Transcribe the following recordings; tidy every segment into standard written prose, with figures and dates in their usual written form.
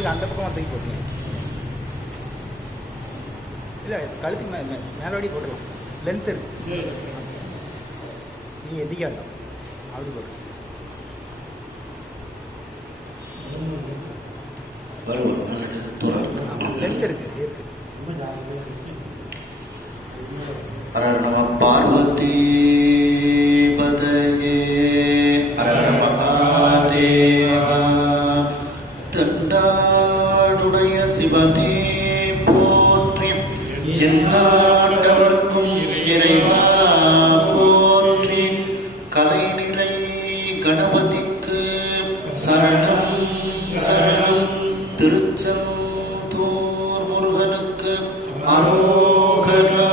உங்களுக்கு அந்த பக்கம் தூக்கி போட்டுங்க. இல்லை கழுத்துக்கு மேலோடி போட்டுக்கலாம். லென்த் இருக்கு. நீங்கள் எதிக்காட்டும் அப்படி போட்டு லென்த் இருக்கு. பார்வதி பதயே மகாதேவா தண்டாடுடைய சிவனே போற்றி எல்லாண்டவர்க்கும் இறைவா போற்றி கலை நிறை கணபதிக்கு சரணம் சரணம் திருச்செந்தூர் முருகனுக்கு அரோகரா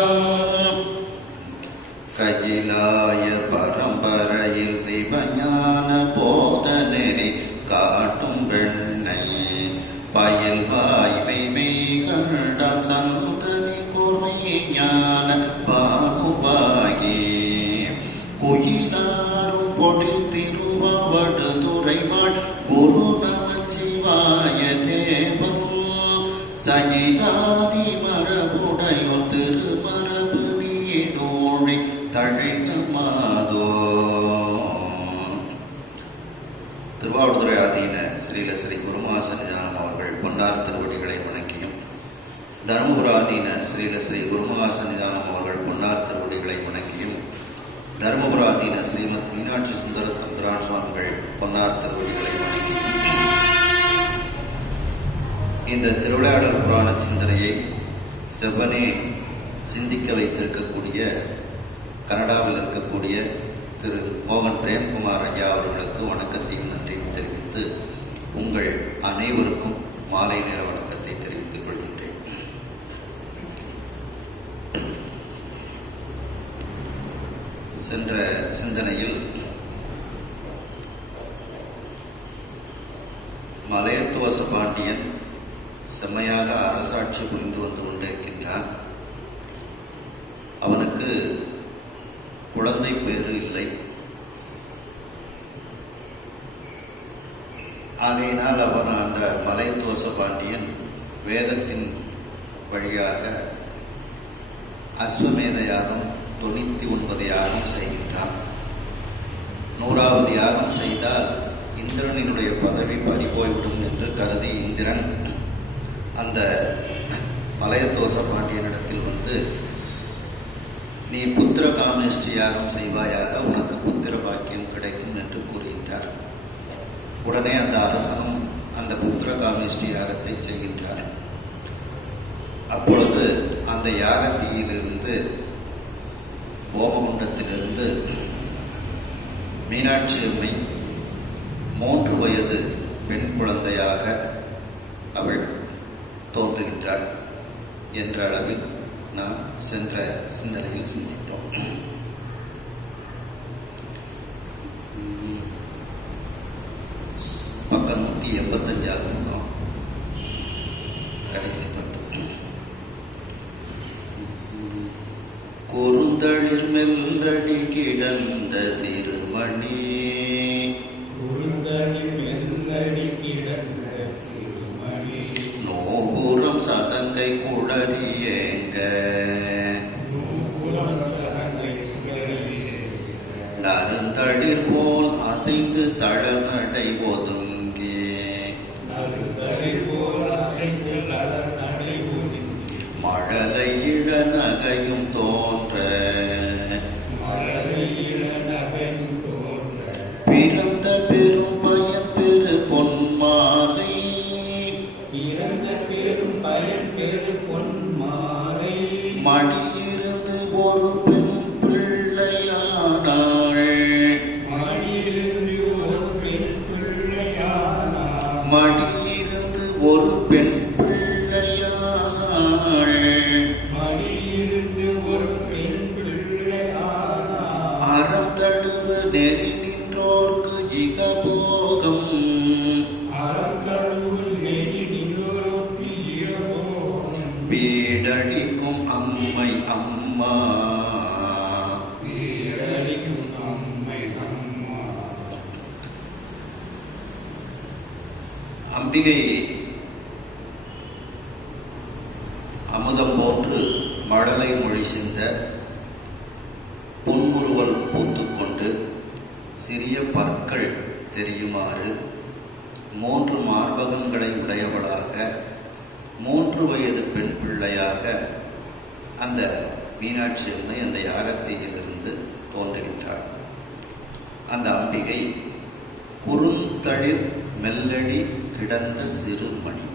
கையிலாய பரம்பரையில் சிவஞான போத நெறி காட்டும் வெண்ணை பயில் வாய்மை மெய்கண்டம் சந்ததி கூர்மை ஞான பாகுபாகி குயிலாரும் பொழில் திருவாவடு துறைவாள் குரு நமச்சிவாய தேவன் சயிலாதி மரபுடையோ திருமரபு நீடோழி தழைகமாதோ. திருவாவடுதுறை ஆதீன ஸ்ரீல ஸ்ரீ குருமாசனிதானம் அவர்கள் பொன்னார் திருவடிகளை வணங்கியும், தருமபுர ஆதீன ஸ்ரீல ஸ்ரீ குருமாசனிதானம் அவர்கள் பொன்னார் திருவடிகளை வணங்கியும், தருமபுர ஆதீன ஸ்ரீமத் மீனாட்சி சுந்தர தம்பிரான் சுவாமிகள் பொன்னார் திருவடிகளை வணங்கியும் இந்த திருவிளையாடல் புராண சிந்தனையை செவ்வனே சிந்திக்க வைத்திருக்கக்கூடிய கனடாவில் இருக்கக்கூடிய திரு மோகன் பிரேம்குமார் ஐயா அவர்களுக்கு வணக்கத்தையும் நன்றியும் தெரிவித்து உங்கள் அனைவருக்கும் மாலை நேர வணக்கத்தை தெரிவித்துக் கொள்கின்றேன். சென்ற சிந்தனையில் மலையத்துவச பாண்டியன் செம்மையாக அரசாட்சி புரிந்து வந்து கொண்டிருக்கின்றான். அவனுக்கு குழந்தை பேறு இல்லை. ஆகையினால் அவன் அந்த மலையத்துவச பாண்டியன் வேதத்தின் வழியாக அஸ்வமேத யாகம் 99 யாகம் செய்கின்றான். 100வது யாகம் செய்தால் இந்திரனினுடைய பதவி பறிபோய்விடும் என்று கருதி இந்திரன் அந்த மலையத்துவச பாண்டியனிடத்தில் வந்து, நீ புத்திர காமேஷ்டி யாகம் செய்வாயாக, உனக்கு புத்திர பாக்கியம் கிடைக்கும் என்று கூறுகின்றார். உடனே அந்த அரசனும் அந்த புத்திர காமேஷ்டி யாகத்தை செய்கின்றார். அப்பொழுது அந்த யாகத்தீயிலிருந்து ஹோமகுண்டத்திலிருந்து மீனாட்சி அம்மை 3 வயது பெண் குழந்தையாக அவள் தோன்றுகின்றாள் என்ற அளவில் நாம் சென்ற சிந்தனையில் சிந்தித்தோம். பக்கம் 185 கடைசி பட்டு. குறுந்தளிர் மெல்லடி கிடந்த சிறுமணி நோபுரம் சதங்கை குளறியேங்க நறுந்தளிர் போல் அசைந்து தளர்நடை ஒதுங்கி மழலை இள நகையும் தோன்ற பிறந்த பெரும் பயன் பெரு பொன்மாலை மடியிருந்து ஒரு பெண் பிள்ளையானாள். மடியிருந்து ஒரு பெண் பிள்ளையானாள். அறம் தழுவு நெறி நின்றோர்க்கு இகபோகம் வீடடிக்கும் அம்மை அம்மா. அம்பிகை மழலை மொழி சிந்த பொன்முறுவல் பூத்துக்கொண்டு சிறிய பற்கள் தெரியுமாறு 3 மார்பகங்களை உடையவளாக 3 வயது பெண் பிள்ளையாக அந்த மீனாட்சி அம்மை அந்த யாகத்திலிருந்து தோன்றுகின்றாள். அந்த அம்பிகை குறுந்தளிர் மெல்லடி கிடந்த சிறுமணி.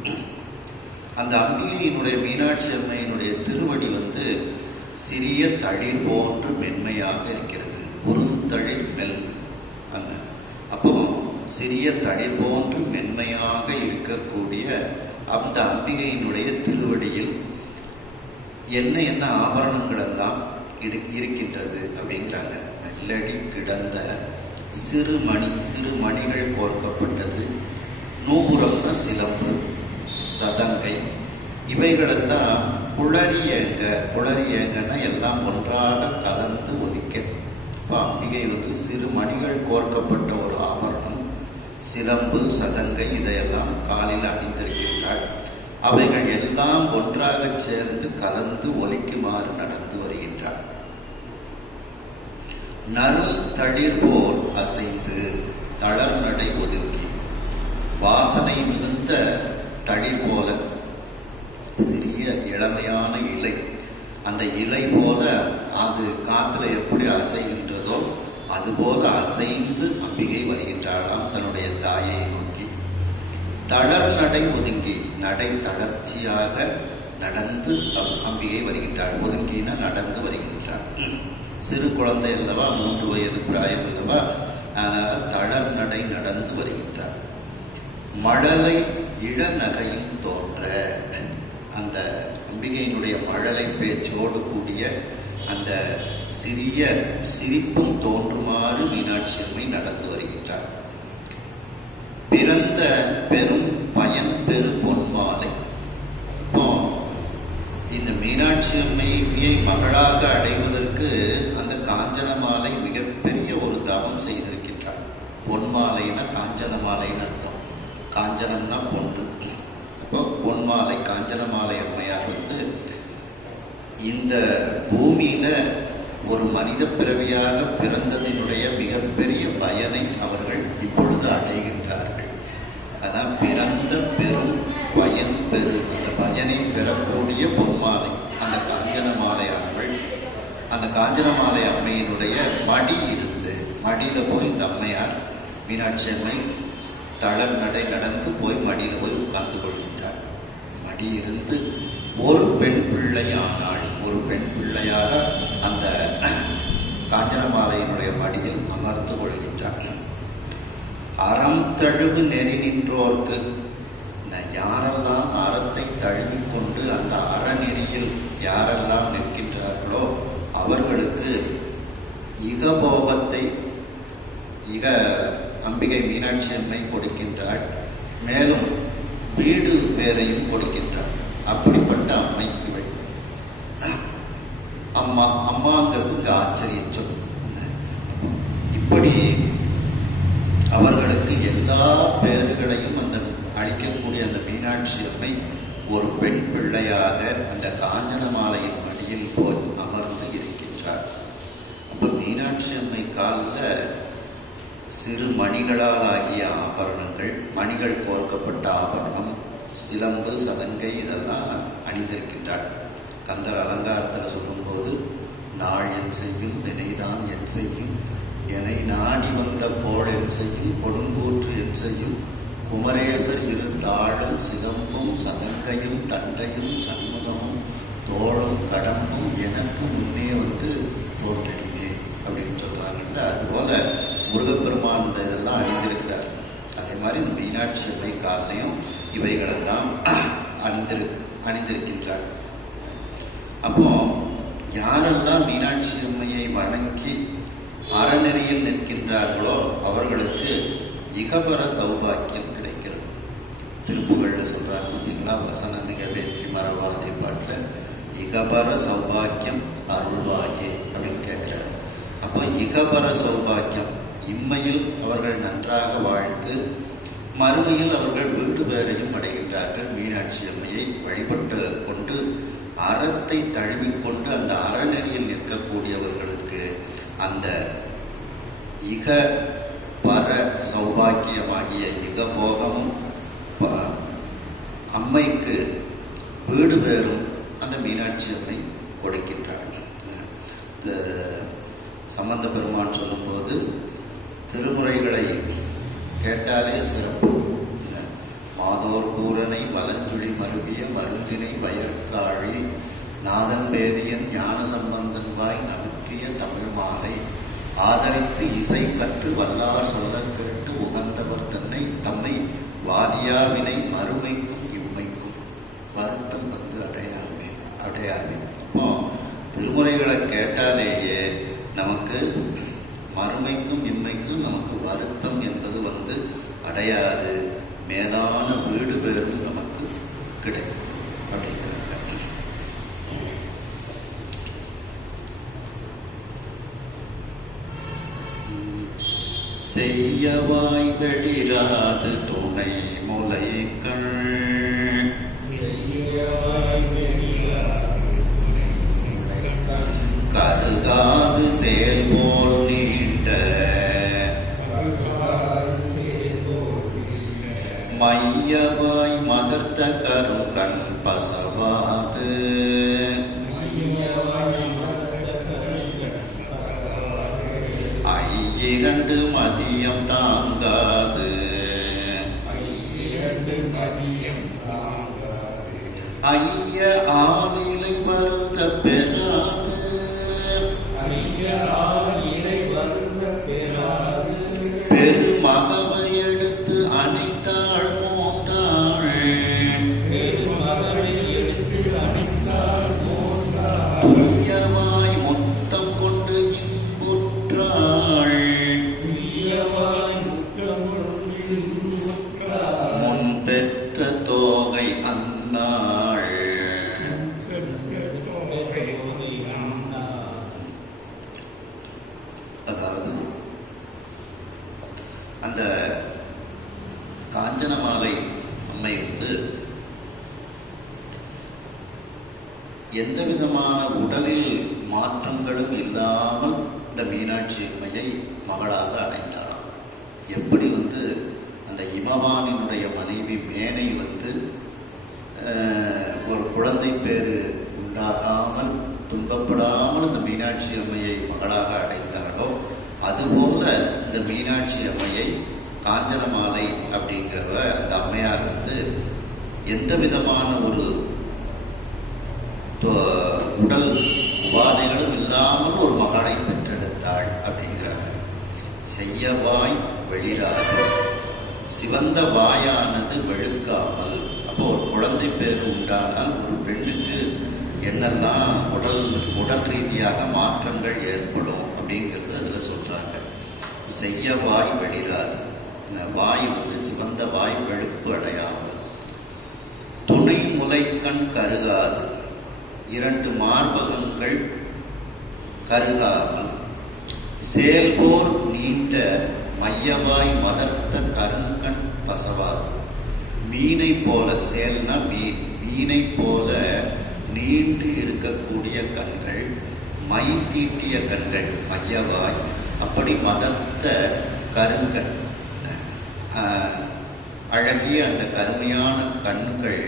அந்த அம்பிகையினுடைய மீனாட்சி அம்மையினுடைய திருவடி சிறிய தளிர் போன்று மென்மையாக இருக்கிறது. குறுந்தளிர் மெல் அப்போ சிறிய தளிர் போன்று மென்மையாக இருக்கக்கூடிய அந்த அம்பிகையினுடைய திருவடியில் என்ன ஆபரணங்கள் எல்லாம் இருக்கின்றது அப்படிங்கிறாங்க. மெல்லடி கிடந்த சிறுமணிகள் கோர்க்கப்பட்டது. நூபுரம்னா சிலம்பு, சதங்கை, இவைகளெல்லாம் குளறியங்கன்னா எல்லாம் ஒன்றாக கலந்து ஒலிக்க. இப்போ அம்பிகை சிறுமணிகள் கோர்க்கப்பட்ட ஒரு ஆபரணம், சிலம்பு, சதங்கை இதையெல்லாம் காலில் அணிந்திருக்கின்றாள். அவைகள் எல்லாம் ஒன்றாக சேர்ந்து கலந்து ஒலிக்குமாறு நடந்து வருகின்றாள். நறும் தளிர் போல் அசைந்து தளர் நடை ஒதுங்கி, வாசனை மிகுந்த தளிர் போல சிறிய இளமையான இலை, அந்த இலை போல அது காத்துல எப்படி அசைகின்றதோ அதுபோல அசைந்து அம்பிகை வருகின்றாளாம் தன்னுடைய தாயை நோக்கி. தளர் நடை ஒதுங்கி, நடை தளர்ச்சியாக நடந்து அம்பிகை வருகின்றாள். ஒதுங்கினா நடந்து வருகின்றாள். சிறு குழந்தை அல்லவா, 3 வயது பிராயம் அல்லவா, அதனால தளர் நடை நடந்து வருகின்றாள். மழலை இளநகையும் தோன்ற, அந்த அம்பிகையினுடைய மழலை பேச்சோடு கூடிய அந்த சிறிய சிரிப்பும் தோன்றுமாறு மீனாட்சி அம்மை நடந்து வருகின்றார். பிறந்த பெரும் பயன் பெரு பொன்மாலை. இப்போ இந்த மீனாட்சி அம்மையை மகளாக அடைவதற்கு அந்த காஞ்சன மாலை மிகப்பெரிய ஒரு தவம் செய்திருக்கின்றார். பொன்மாலைன்னா காஞ்சன மாலைன்னு அர்த்தம். காஞ்சனம்னா பொண்ணு. அப்போ பொன்மாலை காஞ்சன மாலை அம்மையார் இந்த பூமியில ஒரு மனித பிறவியாக பிறந்ததினுடைய மிகப்பெரிய பயனை அவர்கள் இப்பொழுது அடைகின்றார்கள். அதான் பிறந்த பெரும் பயன் பெரு, அந்த பயனை பெறக்கூடிய பொன்மாலை அந்த காஞ்சன மாலையானவள். அந்த காஞ்சன மாலை அம்மையினுடைய மடி இருந்து, மடியில போய் இந்த அம்மையார் மீனாட்சி அம்மை தளர் நடை நடந்து போய் மடியில போய் உட்கார்ந்து கொள்கின்றார். மடி இருந்து ஒரு பெண் பிள்ளை ஆனாள். ஒரு பெண் பிள்ளையாக அந்த காஞ்சனமாலையினுடைய மடியில் அமர்ந்து கொள்கின்றார். அறம் தழுவு நெறி நின்றோர்க்கு, யாரெல்லாம் அறத்தை தழுவிக்கொண்டு அந்த அறநெறியில் யாரெல்லாம் நிற்கின்றார்களோ அவர்களுக்கு இகபோகத்தை அம்பிகை மீனாட்சி அம்மை கொடுக்கின்றாள். மேலும் வீடு பேரையும் கொடுக்கின்றாள். அப்படிப்பட்ட அம்மை இவள். அம்மாங்கிறது ஆச்சரிய சொல். இப்படி அவர்களுக்கு எல்லா பேர்களையும் அந்த அளிக்கக்கூடிய அந்த மீனாட்சி அம்மை ஒரு பெண் பிள்ளையாக அந்த காஞ்சன மாலையின் மடியில் போய் அமர்ந்து இருக்கின்றாள். அப்ப மீனாட்சி அம்மை காலில் சிறு மணிகளால் ஆகிய ஆபரணங்கள், மணிகள் கோர்க்கப்பட்ட ஆபரணம், சிலம்பு, சதங்கை இதெல்லாம் அணிந்திருக்கின்றாள். கந்தர் அலங்காரத்தில் சொல்லும்போது, நாள் என் செய்யும் வினைதான் என் செய்யும், என்னை நாடி வந்த கோள் என் செய்யும், கொடுங்கூற்று என் செய்யும், குமரேசர் இரு தாழும் சிலம்பும் சதங்கையும் தண்டையும் சண்முகமும் தோளும் கடம்பும் எனக்கு முன்னே தோன்றிடுவே அப்படின்னு சொல்றாங்கல்ல. அதுபோல முருகப்பெருமான் இதெல்லாம் அணிந்திருக்கிறார். அதே மாதிரி இந்த மீனாட்சி அம்மை காலையும் இவைகளெல்லாம் அணிந்திருக்கின்றார். அப்போ யாரெல்லாம் மீனாட்சி அம்மையை வணங்கி அறநெறியில் நிற்கின்றார்களோ அவர்களுக்கு இகபர சௌபாக்கியம் கிடைக்கிறது. திருப்புகள்ல சொல்றாங்க பார்த்தீங்களா, வசனமிக வெற்றி மறவாதே பாட்டில் இகபர சௌபாக்கியம் அருள்வாயே அப்படின்னு கேட்கிறார். அப்போ இகபர சௌபாக்கியம், இம்மையில் அவர்கள் நன்றாக வாழ்ந்து மறுமையில் அவர்கள் வீடு பேரையும் அடைகின்றார்கள். மீனாட்சி அம்மையை வழிபட்டு கொண்டு அறத்தை தழுவிக்கொண்டு அந்த அறநெறியில் நிற்கக்கூடியவர்களுக்கு அந்த இக பர சௌபாக்கியமாகிய இகபோகமும் அம்மைக்கு வீடு பேரும் அந்த மீனாட்சி அம்மை கொடுக்கின்றாள். சம்பந்த பெருமான் சொல்லும்போது திருமுறைகளை கேட்டாலே சிறப்பு. மாதோர் பூரனை வலஞ்சுழி மருவிய மருந்தினை வயற்காழி நாதன் வேதியன் ஞான சம்பந்தன் வாய் நவிற்றிய தமிழ் மாலை ஆதரித்து இசை கற்று வல்லார் சொல்ல கேட்டு உகந்தவர் தம்மை வாதியாவினை மறுமைக்கும் இம்மைக்கும் வருத்தம் வந்து அடையாமே. அப்போ திருமுறைகளை கேட்டாலேயே நமக்கு மறுமைக்கும் இம்மைக்கும் நமக்கு வருத்தம் என்பது வந்து அடையாது, மேலான வீடு பேரும் நமக்கு கிடைக்கும் அப்படிங்கிறாங்க. செய்யவாய் வெளிராது துணை முலைகள் கருகாது செயல்போல் நீண்ட மையவாய் மதர்த்த கருங்கண் பசவாது ஐயிரண்டு மதியம் தாங்காது ஐய ஆவிலை வருந்த பெறாது பெருமகவை எடுத்து அணைத்தாள் மோந்தாள் துய்யவாய் முத்தம் கொண்டு இன்புற்றாள் முன் பெற்ற தோகை அன்னாள். அதாவது அந்த காஞ்சனமாலை அம்மை வந்து எந்த விதமான உடலில் மாற்றங்களும் இல்லாமல் இந்த மீனாட்சி அம்மையை மகளாக அடைந்தாளாம். எப்படி வந்து அந்த இமவானினுடைய மனைவி மேனை வந்து ஒரு குழந்தை பேரு உண்டாகாமல் துன்பப்படாமல் இந்த மீனாட்சி அம்மையை மகளாக அடைந்தாளோ, அதுபோல இந்த மீனாட்சி அம்மையை காஞ்சனமாலை அப்படிங்கிறவ அந்த அம்மையார் வந்து எந்த விதமான ஒரு உடல் உபாதைகளும் இல்லாமல் ஒரு மகளை பெற்றெடுத்தாள் அப்படிங்கிறாங்க. செய்யவாய் வெளிராது, சிவந்த வாயானது வெளுக்காமல். அப்போ ஒரு குழந்தை பேர் உண்டானால் ஒரு பெண்ணுக்கு என்னெல்லாம் உடல் ரீதியாக மாற்றங்கள் ஏற்படும் அப்படிங்கிறது அதில் சொல்றாங்க. செய்யவாய் வெளிராது, வாய் வந்து சிவந்த வாய் வெளுப்பு அடையாமல். துணை முலைக்கண் கருகாது, இரண்டு மார்பகங்கள் கருகாமல். செயல்போர் நீண்ட மையவாய் மதர்த்த கருங்கண் பசவாது, மீனை போல, செயல்னா மீனை போல நீண்டு இருக்கக்கூடிய கண்கள், மை தீட்டிய கண்கள் மையவாய், அப்படி மதர்த்த கருங்கண் அழகிய அந்த கருமையான கண்கள்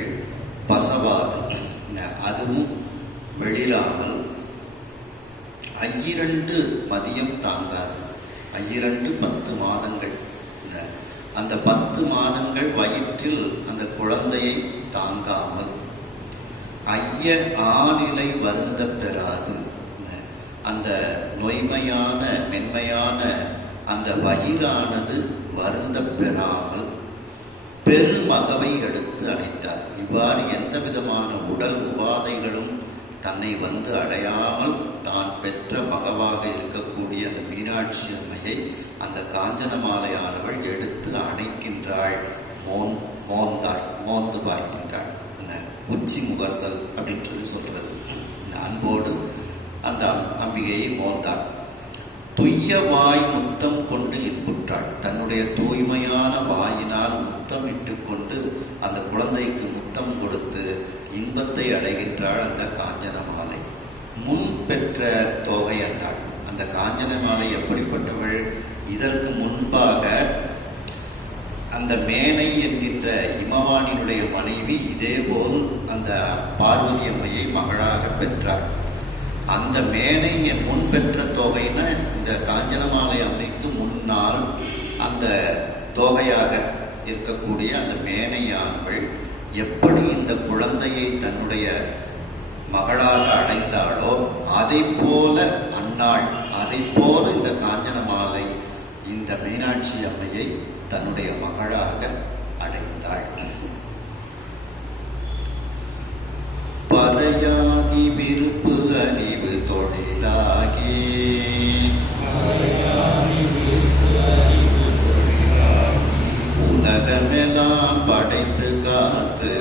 பசவாது, அதுவும் வெளிராமல். ஐயிரண்டு மதியம் தாங்காது, ஐயிரண்டு 10 மாதங்கள், அந்த 10 மாதங்கள் வயிற்றில் அந்த குழந்தையை தாங்காமல். ஐய ஆநிலை வருந்த பெறாது, அந்த நொய்மையான மென்மையான அந்த வயிறானது வருந்த பெறாமல் பெருமகவை எடுத்து அணைத்தார். இவ்வாறு எந்த விதமான உடல் உபாதைகளும் தன்னை வந்து அடையாமல் தான் பெற்ற மகவாக இருக்கக்கூடிய அந்த மீனாட்சி அம்மையை அந்த காஞ்சனமாலையானவள் எடுத்து அணைக்கின்றாள், மோந்து பார்க்கின்றாள். அந்த உச்சி முகர்தல் அப்படின்னு சொல்றது. இந்த அன்போடு அந்த அம்பிகையை மோந்தாள். துய்ய வாய் முத்தம் கொண்டு இன்புற்றாள், தன்னுடைய தூய்மையான வாயினால் முத்தமிட்டு கொண்டு அந்த குழந்தைக்கு முத்தம் கொடுத்து இன்பத்தை அடைகின்றாள் அந்த காஞ்சன மாலை. முன் பெற்ற தோகை என்றாள். அந்த காஞ்சன மாலை எப்படிப்பட்டவள்? இதற்கு முன்பாக அந்த மேனை என்கின்ற இமவானினுடைய மனைவி இதேபோல் அந்த பார்வதி அம்மையை மகளாக பெற்றாள். அந்த மேனை என் முன் பெற்ற தொகைன்னா இந்த காஞ்சனமாலை அம்மைக்கு முன்னால் அந்த தொகையாக இருக்கக்கூடிய அந்த மேனையானவள் எப்படி இந்த குழந்தையை தன்னுடைய மகளாக அடைந்தாளோ அதை போல அன்னாள், அதை போல இந்த காஞ்சனமாலை இந்த மீனாட்சி அம்மையை தன்னுடைய மகளாக அடைந்தாள். பறையாதி விருப்பு அறிவு தொழிலாகி உலகமெல்லாம் படைத்து காத்து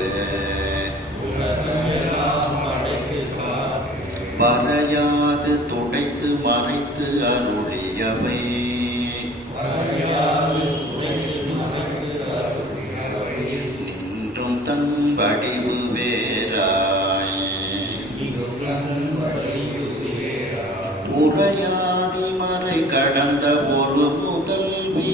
பறையாது துடைத்து மறைத்து அருளியவை நின்றும் தன் வடிவு வேறாய் உரையாதி மறை கடந்த ஒரு முதல்வி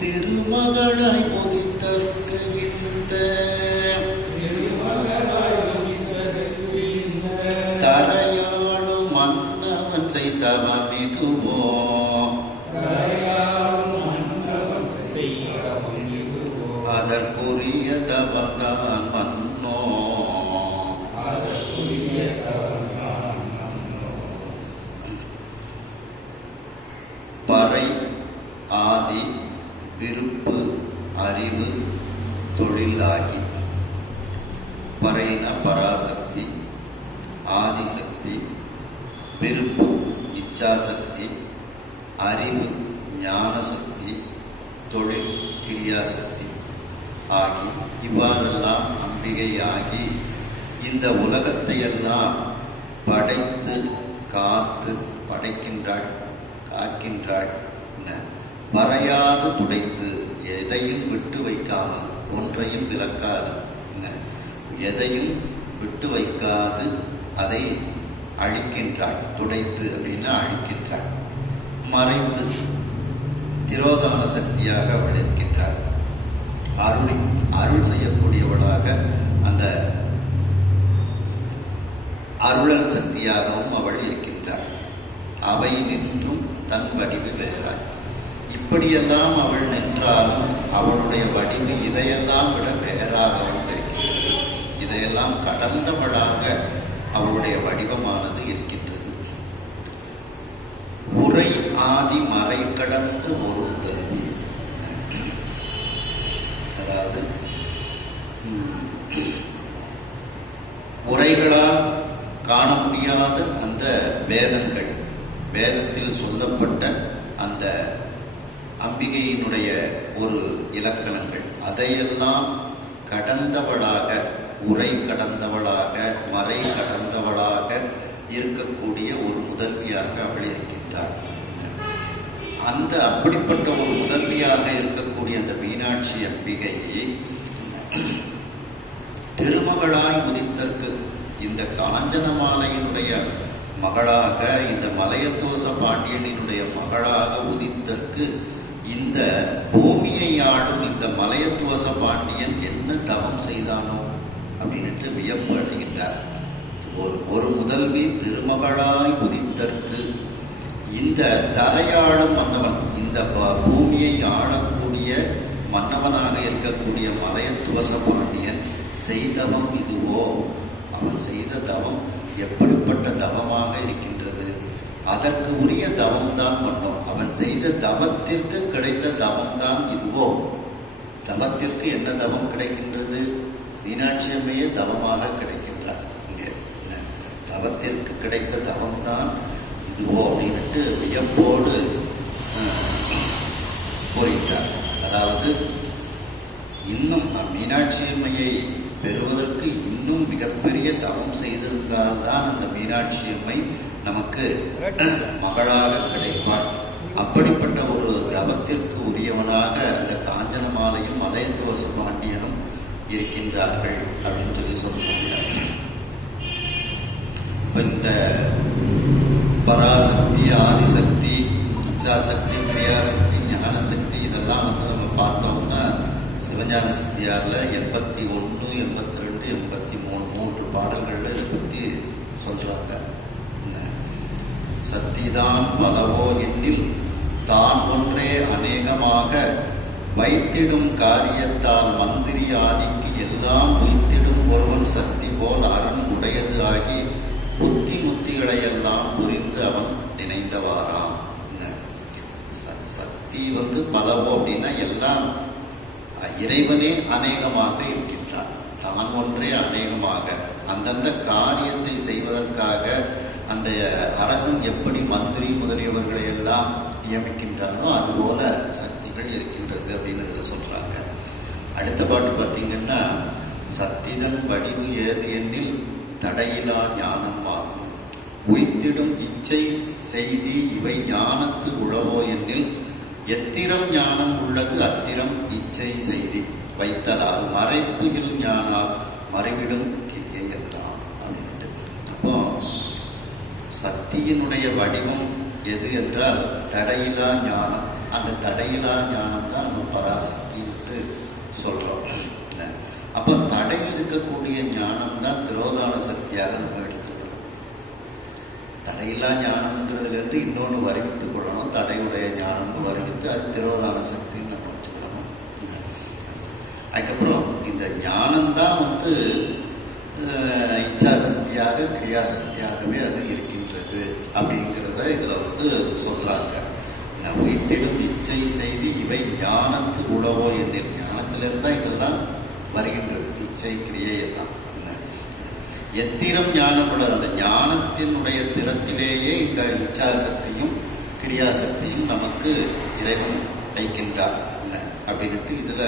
திருமகளாய் உதித்தற்கு இந்த தரையாளும் மன்னவன் செய்தவன் இதுவோ அதற்குரிய தவந்தான் மன்னோ பறை ஆதி விருப்பு அறிவு தொழிலாகி. பறைன பராசக்தி, ஆதிசக்தி, விருப்பு இச்சாசக்தி, அறிவு ஞானசக்தி, தொழில் கிரியாசக்தி ஆகி இவ்வாறெல்லாம் அம்பிகை ஆகி இந்த உலகத்தை எல்லாம் படைத்து காத்து படைக்கின்றாள், காக்கின்றாள். மறையாது துடைத்து எதையும் விட்டு வைக்காமல், ஒன்றையும் விலக்காது, எதையும் விட்டு வைக்காது அதை அழிக்கின்றாள். துடைத்து அப்படின்னா அழிக்கின்றாள். மறைத்து திரோதான சக்தியாக அவள் இருக்கின்றாள். அருள் செய்யக்கூடியவளாக அந்த அருளல் சக்தியாகவும் அவள் இருக்கின்றாள். அவை நின்றும் தன் வடிவு வேறாய். இப்படியெல்லாம் அவள் நின்றாலும் அவளுடைய வடிவு இதையெல்லாம் விட வேறாகவும் இருக்கின்றது. இதையெல்லாம் கடந்தவளாக அவளுடைய வடிவமானது இருக்கின்றது. உரை ஆதி மறை கடந்த ஒரு முதல்வி. அதாவது உரைகளால் காண முடியாத அந்த வேதங்கள், வேதத்தில் சொல்லப்பட்ட அந்த அம்பிகையினுடைய ஒரு இலக்கணங்கள், அதையெல்லாம் கடந்தவளாக, உரை கடந்தவளாக, மறை கடந்தவளாக இருக்கக்கூடிய ஒரு முதல்வியாக அவள் இருக்கின்றாள். அந்த அப்படிப்பட்ட ஒரு முதல்வியாக இருக்கக்கூடிய அந்த மீனாட்சி அம்பிகை திருமகளாய் உதித்தற்கு, இந்த காஞ்சனமாலையினுடைய மகளாக, இந்த மலையத்தோச பாண்டியனினுடைய மகளாக உதித்தற்கு இந்த பூமியை ஆளும் இந்த மலையத்துவச பாண்டியன் என்ன தவம் செய்தானோ அப்படின்ட்டு வியப்பு அடைகின்றார். ஒரு முதல்வி திருமகளாய் உதித்தற்கு இந்த தரையாளும் மன்னவன், இந்த பூமியை ஆளக்கூடிய மன்னவனாக இருக்கக்கூடிய மலையத்துவச பாண்டியன் செய்தவம் இதுவோ? அவன் செய்த தவம் எப்படிப்பட்ட தவமாக இருக்கின்றது? அதற்கு உரிய தவம்தான் பண்ணோம். அவன் செய்த தவத்திற்கு கிடைத்த தவம்தான் இதுவோ? தவத்திற்கு என்ன தவம் கிடைக்கின்றது? மீனாட்சி அம்மையே தவமாக கிடைக்கின்றார். இங்கே தவத்திற்கு கிடைத்த தவம்தான் இதுவோ அப்படின்ட்டு வியப்போடு கூறுகிறார். அதாவது இன்னும் மீனாட்சி அம்மையை பெறுவதற்கு இன்னும் மிகப்பெரிய தவம் செய்திருந்தால்தான் அந்த மீனாட்சி அம்மை நமக்கு மகளாக கிடைப்பாள். அப்படிப்பட்ட ஒரு தவத்திற்கு உரியவனாக அந்த காஞ்சனமாலையும் மலையத்துவ சுப்பிரமணியனும் இருக்கின்றார்கள் அப்படின்னு சொல்லுவாங்க. இந்த பராசக்தி, ஆதிசக்தி, இச்சாசக்தி, கிரியாசக்தி, ஞானசக்தி இதெல்லாம் நம்ம பார்த்தோம்னா சிவஞான சித்தியாரில் 81, 82, 83 3 பாடல்கள் இதை பற்றி சொல்றாங்க. சக்திதான் பலவோ எண்ணில் தான் ஒன்றே அநேகமாக வைத்திடும் காரியத்தால் மந்திரி ஆதிக்கு எல்லாம் வைத்திடும் ஒருவன் சக்தி போல் அரண் உடையது ஆகி புத்தி முத்திகளையெல்லாம் புரிந்து அவன் நினைந்தவாராம். சக்தி பலவோ அப்படின்னா எல்லாம் இறைவனே அநேகமாக இருக்கின்றான். தான் ஒன்றே அநேகமாக அந்தந்த காரியத்தை செய்வதற்காக அந்த அரசன் எப்படி மந்திரி முதலியவர்களை எல்லாம் நியமிக்கின்றானோ அதுபோல சக்திகள் இருக்கின்றது அப்படின்னு சொல்றாங்க. அடுத்த பாட்டு பார்த்தீங்கன்னா, சத்திதன் வடிவு ஏது எண்ணில் தடையிலா ஞானம் ஆகும், உய்த்திடும் இச்சை செய்தி இவை ஞானத்து உழவோ எண்ணில் எத்திரம் ஞானம் உள்ளது அத்திரம் இச்சை செய்தி வைத்தலால் மறைப்புயில் ஞானால் மறைவிடும் கிரியை எல்லாம் அப்படின்ட்டு. அப்போ சக்தியினுடைய வடிவம் எது என்றால் தடையிலா ஞானம். அந்த தடையிலா ஞானம் தான் நம்ம பராசக்தின்ட்டு சொல்றோம். அப்போ தடை இருக்கக்கூடிய ஞானம் தான் திரோதான சக்தியாக நம்ம எடுத்துக்கிறோம். தடையில்லா ஞானம்ன்றதுலேருந்து இன்னொன்று வருவித்துக் கொள்ளணும். தடையுடைய ஞானம்னு வருவித்து அது திரோதான சக்தின்னு நம்ம வச்சுக்கிறோம். அதுக்கப்புறம் இந்த ஞானம்தான் இச்சாசக்தியாக கிரியாசக்தியாகவே அது இருக்கின்றது அப்படிங்கிறத இதில் சொல்றாங்க. உயிர்த்திடும் இச்சை செய்தி இவை ஞானத்து உழவோ எண்ணில், ஞானத்திலிருந்தா இதெல்லாம் வருகின்றது, இச்சை கிரியை எல்லாம். எத்திரம் ஞானம் உள்ளது, அந்த ஞானத்தினுடைய திறத்திலேயே இந்த இச்சாசக்தியும் கிரியாசக்தியும் நமக்கு இறைவன் வைக்கின்றார் அப்படின்ட்டு இதுல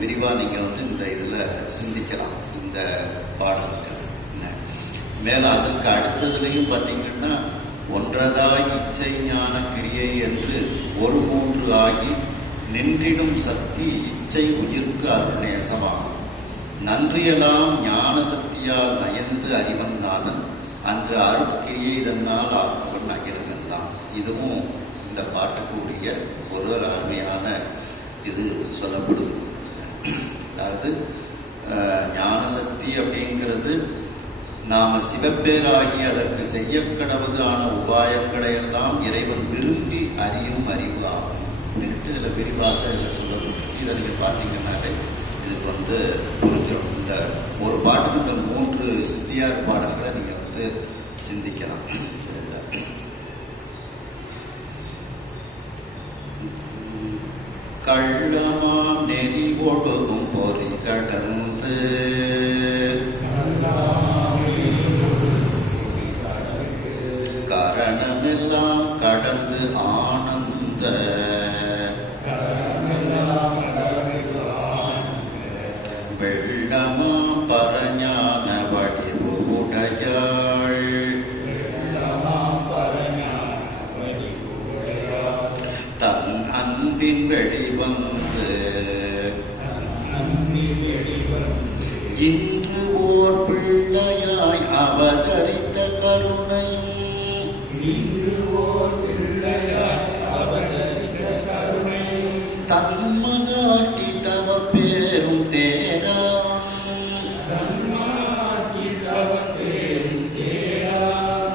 விரிவா நீங்க இந்த இதுல சிந்திக்கலாம். இந்த பாடலுக்கு மேல அதற்கு அடுத்ததுலையும் பார்த்தீங்கன்னா, ஒன்றதாய் இச்சை ஞான கிரியை என்று ஒரு 3 ஆகி நின்றிடும் சக்தி இச்சை உயிர்க்கு அருணேசமாகும். நன்றியெல்லாம் ஞான சக்தியால் நயந்து அறிவன் நாதன் அன்று அருட்கிரியை இதனால் ஆக்குவன் அகிலமெல்லாம். இதுவும் இந்த பாட்டுக்குரிய ஒரு அருமையான இது சொல்லப்படுது. அதாவது ஞானசக்தி அப்படிங்கிறது நாம சிவப்பேராகி அதற்கு செய்யக்கடவது ஆன உபாயங்களை எல்லாம் இறைவன் விரும்பி அறியும் அறிவு ஆகும். இதில் விரிவாக இதில் சொல்லப்பட்டு இதை நீங்கள் பார்த்தீங்கன்னாலே இதுக்கு புரிஞ்சிடும். இந்த ஒரு பாட்டுக்கு இந்த 3 சித்தியார் பாடல்களை நீங்கள் சிந்திக்கலாம். கள்ளமா நெறி ஒடுகும் பொறி கடந்து கரணமெல்லாம் கடந்து ஆனந்த வெள்ளமா பரஞான வடிவு உடையாள் தன் அன்பின் வெளிவந்து இன்று ஓர் பிள்ளையாய் அவதரித்த கருணையும் தன்மனாட்டி தவ பேரும் தேரா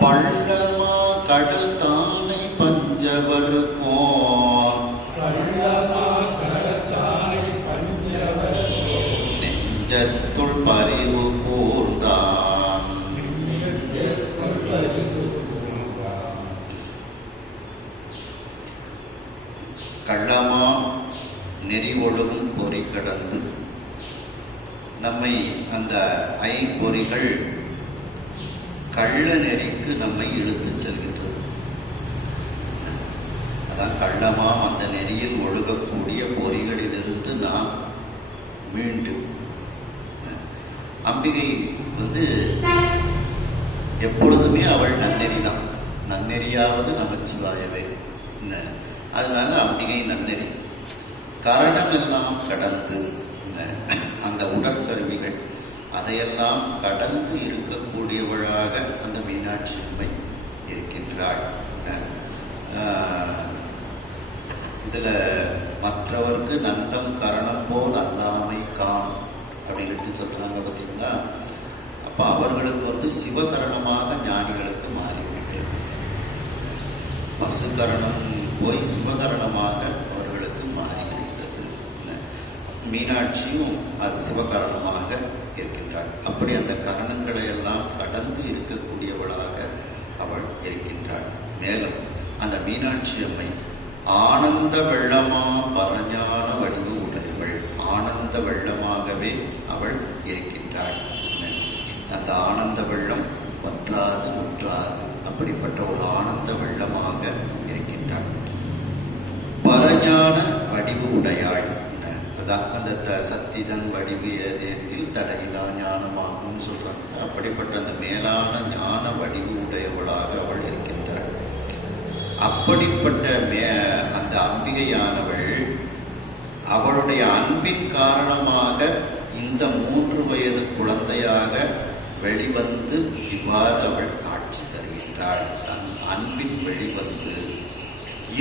பள்ளமா கடல் தானை பஞ்சவருக்கும் நெஞ்சத்துள் பரிவு கூர்ந்தான் கள்ளமா நெறி ஒழுகும் பொறி கடந்து நம்மை அந்த ஐம்பொறிகள் கள்ள நெறிக்கு நம்மை இழுத்துச் செல்கின்றது. அதான் கள்ளமாம் அந்த நெறியில் ஒழுகக்கூடிய பொறிகளிலிருந்து நாம் மீண்டும் அம்பிகை எப்பொழுதுமே அவள் நன்னெறிதான். நன்னெறியாவது நமச்சிவாயவே. அதனால அம்பிகை நன்னெறி. கரணமெல்லாம் கடந்து அந்த உடற்கருவிகள் அதையெல்லாம் கடந்து இருக்கக்கூடியவளாக அந்த மீனாட்சி அம்மை இருக்கின்றாள். இதுல மற்றவர்க்கு நந்தம் கரணம் போல் அல்லாமை காம் அப்படின்னு சொல்றாங்க பார்த்தீங்களா. அப்ப அவர்களுக்கு சிவகரணமாக ஞானிகளுக்கு மாறிவிடுகிறது. பசுகரணம் போய் சிவகரணமாக அவர்களுக்கு மாறிவிடுகிறது. மீனாட்சியும் அது சிவகரணமாக இருக்கின்றாள். அப்படி அந்த கரணங்களை எல்லாம் கடந்து இருக்கக்கூடியவளாக அவள் இருக்கின்றாள். மேலும் அந்த மீனாட்சி அம்மை ஆனந்த வெள்ளமா பரஞான வடிவு உடையவள். ஆனந்த வெள்ளமாகவே அவள் இருக்கின்றாள். அந்த ஆனந்த வெள்ளம் வற்றாது முற்றாது அப்படிப்பட்ட ஒரு ஆனந்த வெள்ளமாக இருக்கின்றாள். பரஞான வடிவு உடையாள். அதான் அந்த சத்திதன் வடிவு ஏதேனில் தடையிலா ஞானமாகும் சொல்றாங்க. அப்படிப்பட்ட அந்த மேலான ஞான வடிவு உடையவளாக அவள் இருக்கின்றாள். அப்படிப்பட்ட அந்த அம்பிகையானவள் அவளுடைய அன்பின் காரணமாக இந்த 3 வயது குழந்தையாக வெளிவந்து இவ்வாறு அவள் காட்சி தருகின்றாள். தன் அன்பின் வெளிவந்து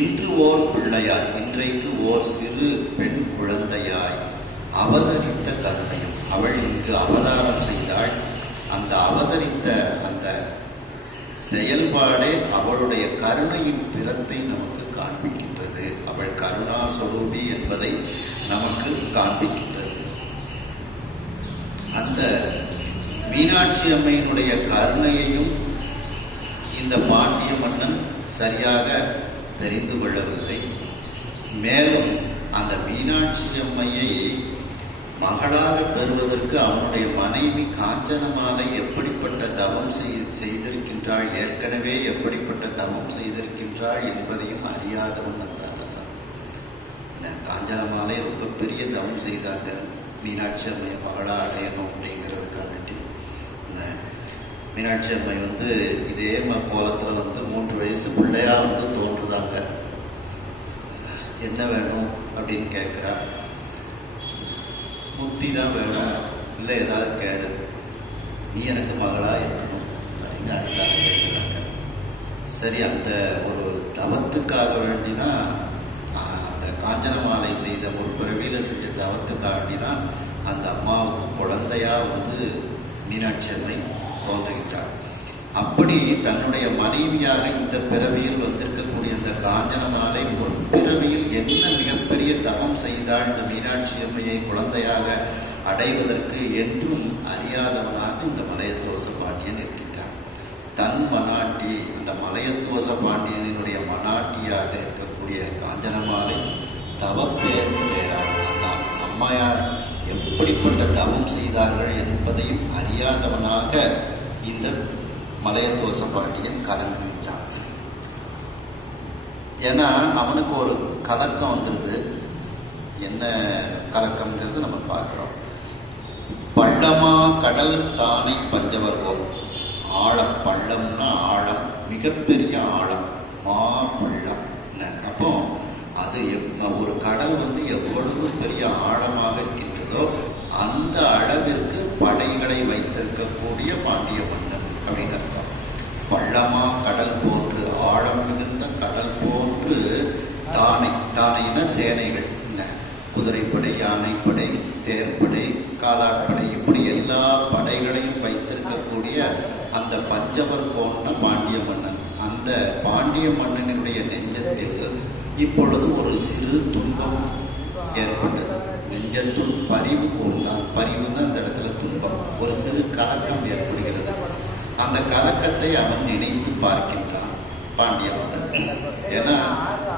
இன்று ஓர் பிள்ளையாய், இன்றைக்கு ஓர் சிறு பெண் குழந்தையாய் அவதரித்த கருணையும் அவள் இங்கு அவதாரம் செய்தாள். அந்த அவதரித்த அந்த செயல்பாடே அவளுடைய கருணையின் திறத்தை நமக்கு காண்பிக்கின்றது. அவள் கருணா சொரூபி என்பதை நமக்கு காண்பிக்கின்றது. அந்த மீனாட்சி அம்மையினுடைய கருணையையும் இந்த பாண்டிய மன்னன் சரியாக தெரிந்து கொள்ளவில்லை. மேலும் அந்த மீனாட்சி அம்மையை மகளாக பெறுவதற்கு அவனுடைய மனைவி காஞ்சனமாலை எப்படிப்பட்ட தவம் செய்திருக்கின்றாள், ஏற்கனவே எப்படிப்பட்ட தவம் செய்திருக்கின்றாள் என்பதையும் அறியாதவன் அந்த அரசன். காஞ்சனமாலை ரொம்ப பெரிய தவம் செய்தாங்க மீனாட்சி அம்மையை மகளா அடையணும் அப்படிங்கிறதுக்காக வேண்டி. மீனாட்சி அம்மை இதே கோலத்துல 3 வயசு பிள்ளையா தோன்றுதாங்க. என்ன வேணும் அப்படின்னு கேட்கிறா. முக்தி தான் வேணும், இல்லை ஏதாவது கேடு, நீ எனக்கு மகளா இருக்கணும் அப்படின்னு அடுத்தாக கேட்கிறாங்க. சரி, அந்த ஒரு தவத்துக்காக வேண்டிதான் அந்த காஞ்சனமாலை செய்த ஒரு பிறவியில செஞ்ச தவத்துக்காக வேண்டிதான் அந்த அம்மாவுக்கு குழந்தையா மீனாட்சி அம்மை தோன்றுகின்றார். அப்படி தன்னுடைய மனைவியாக இந்த பிறவியில் வந்திருக்கக்கூடிய இந்த காஞ்சனமாலை ஒரு பிறவியில் என்ன மிகப்பெரிய தவம் செய்தால் இந்த மீனாட்சி அம்மையை குழந்தையாக அடைவதற்கு என்றும் அறியாதவனாக இந்த மலையத்துவச பாண்டியன் இருக்கின்றார். தன் மனாட்டி, அந்த மலையத்துவச பாண்டியனுடைய மனாட்டியாக இருக்கக்கூடிய காஞ்சனமாலை தவப்பேர் தேரார். அந்த அம்மையார் எப்படிப்பட்ட தவம் செய்தார்கள் என்பதையும் அறியாதவனாக இந்த மலையத்துவச பாண்டியன் கலங்குகின்றான். ஏன்னா அவனுக்கு ஒரு கலக்கம் வந்துடுது. என்ன கலக்கம்ங்கிறது நம்ம பார்க்கிறோம். பள்ளமா கடல் தானை பஞ்சவர்க்கம். ஆழம், பள்ளம்னா ஆழம், மிகப்பெரிய ஆழம், பள்ளம். அப்போ அது ஒரு கடல் எவ்வளவு பெரிய ஆழமாக இருக்கின்றதோ அந்த அளவிற்கு படைகளை வைத்திருக்கக்கூடிய பாண்டிய மன்னன் அப்படின்னு அர்த்தம். பள்ளமா கடல் போன்று, ஆழம் மிகுந்த கடல் போன்று தானை, தானைனா சேனைகள், குதிரைப்படை, யானைப்படை, தேர்ப்படை, காலாட்படை, இப்படி எல்லா படைகளையும் வைத்திருக்கக்கூடிய அந்த பஞ்சவர் போன்ற பாண்டிய மன்னன். அந்த பாண்டிய மன்னனுடைய நெஞ்சத்தில் இப்பொழுது ஒரு சிறு துன்பம் ஏற்பட்டது. நெஞ்சத்துள் பரிவு கூர்ந்தான். பரிவுன்னு அந்த இடத்துல துன்பம், ஒரு சிறு கலக்கம் ஏற்படுகிறது. அந்த கலக்கத்தை அவன் நினைத்து பார்க்கின்றான் பாண்டிய மன்னன். ஏன்னா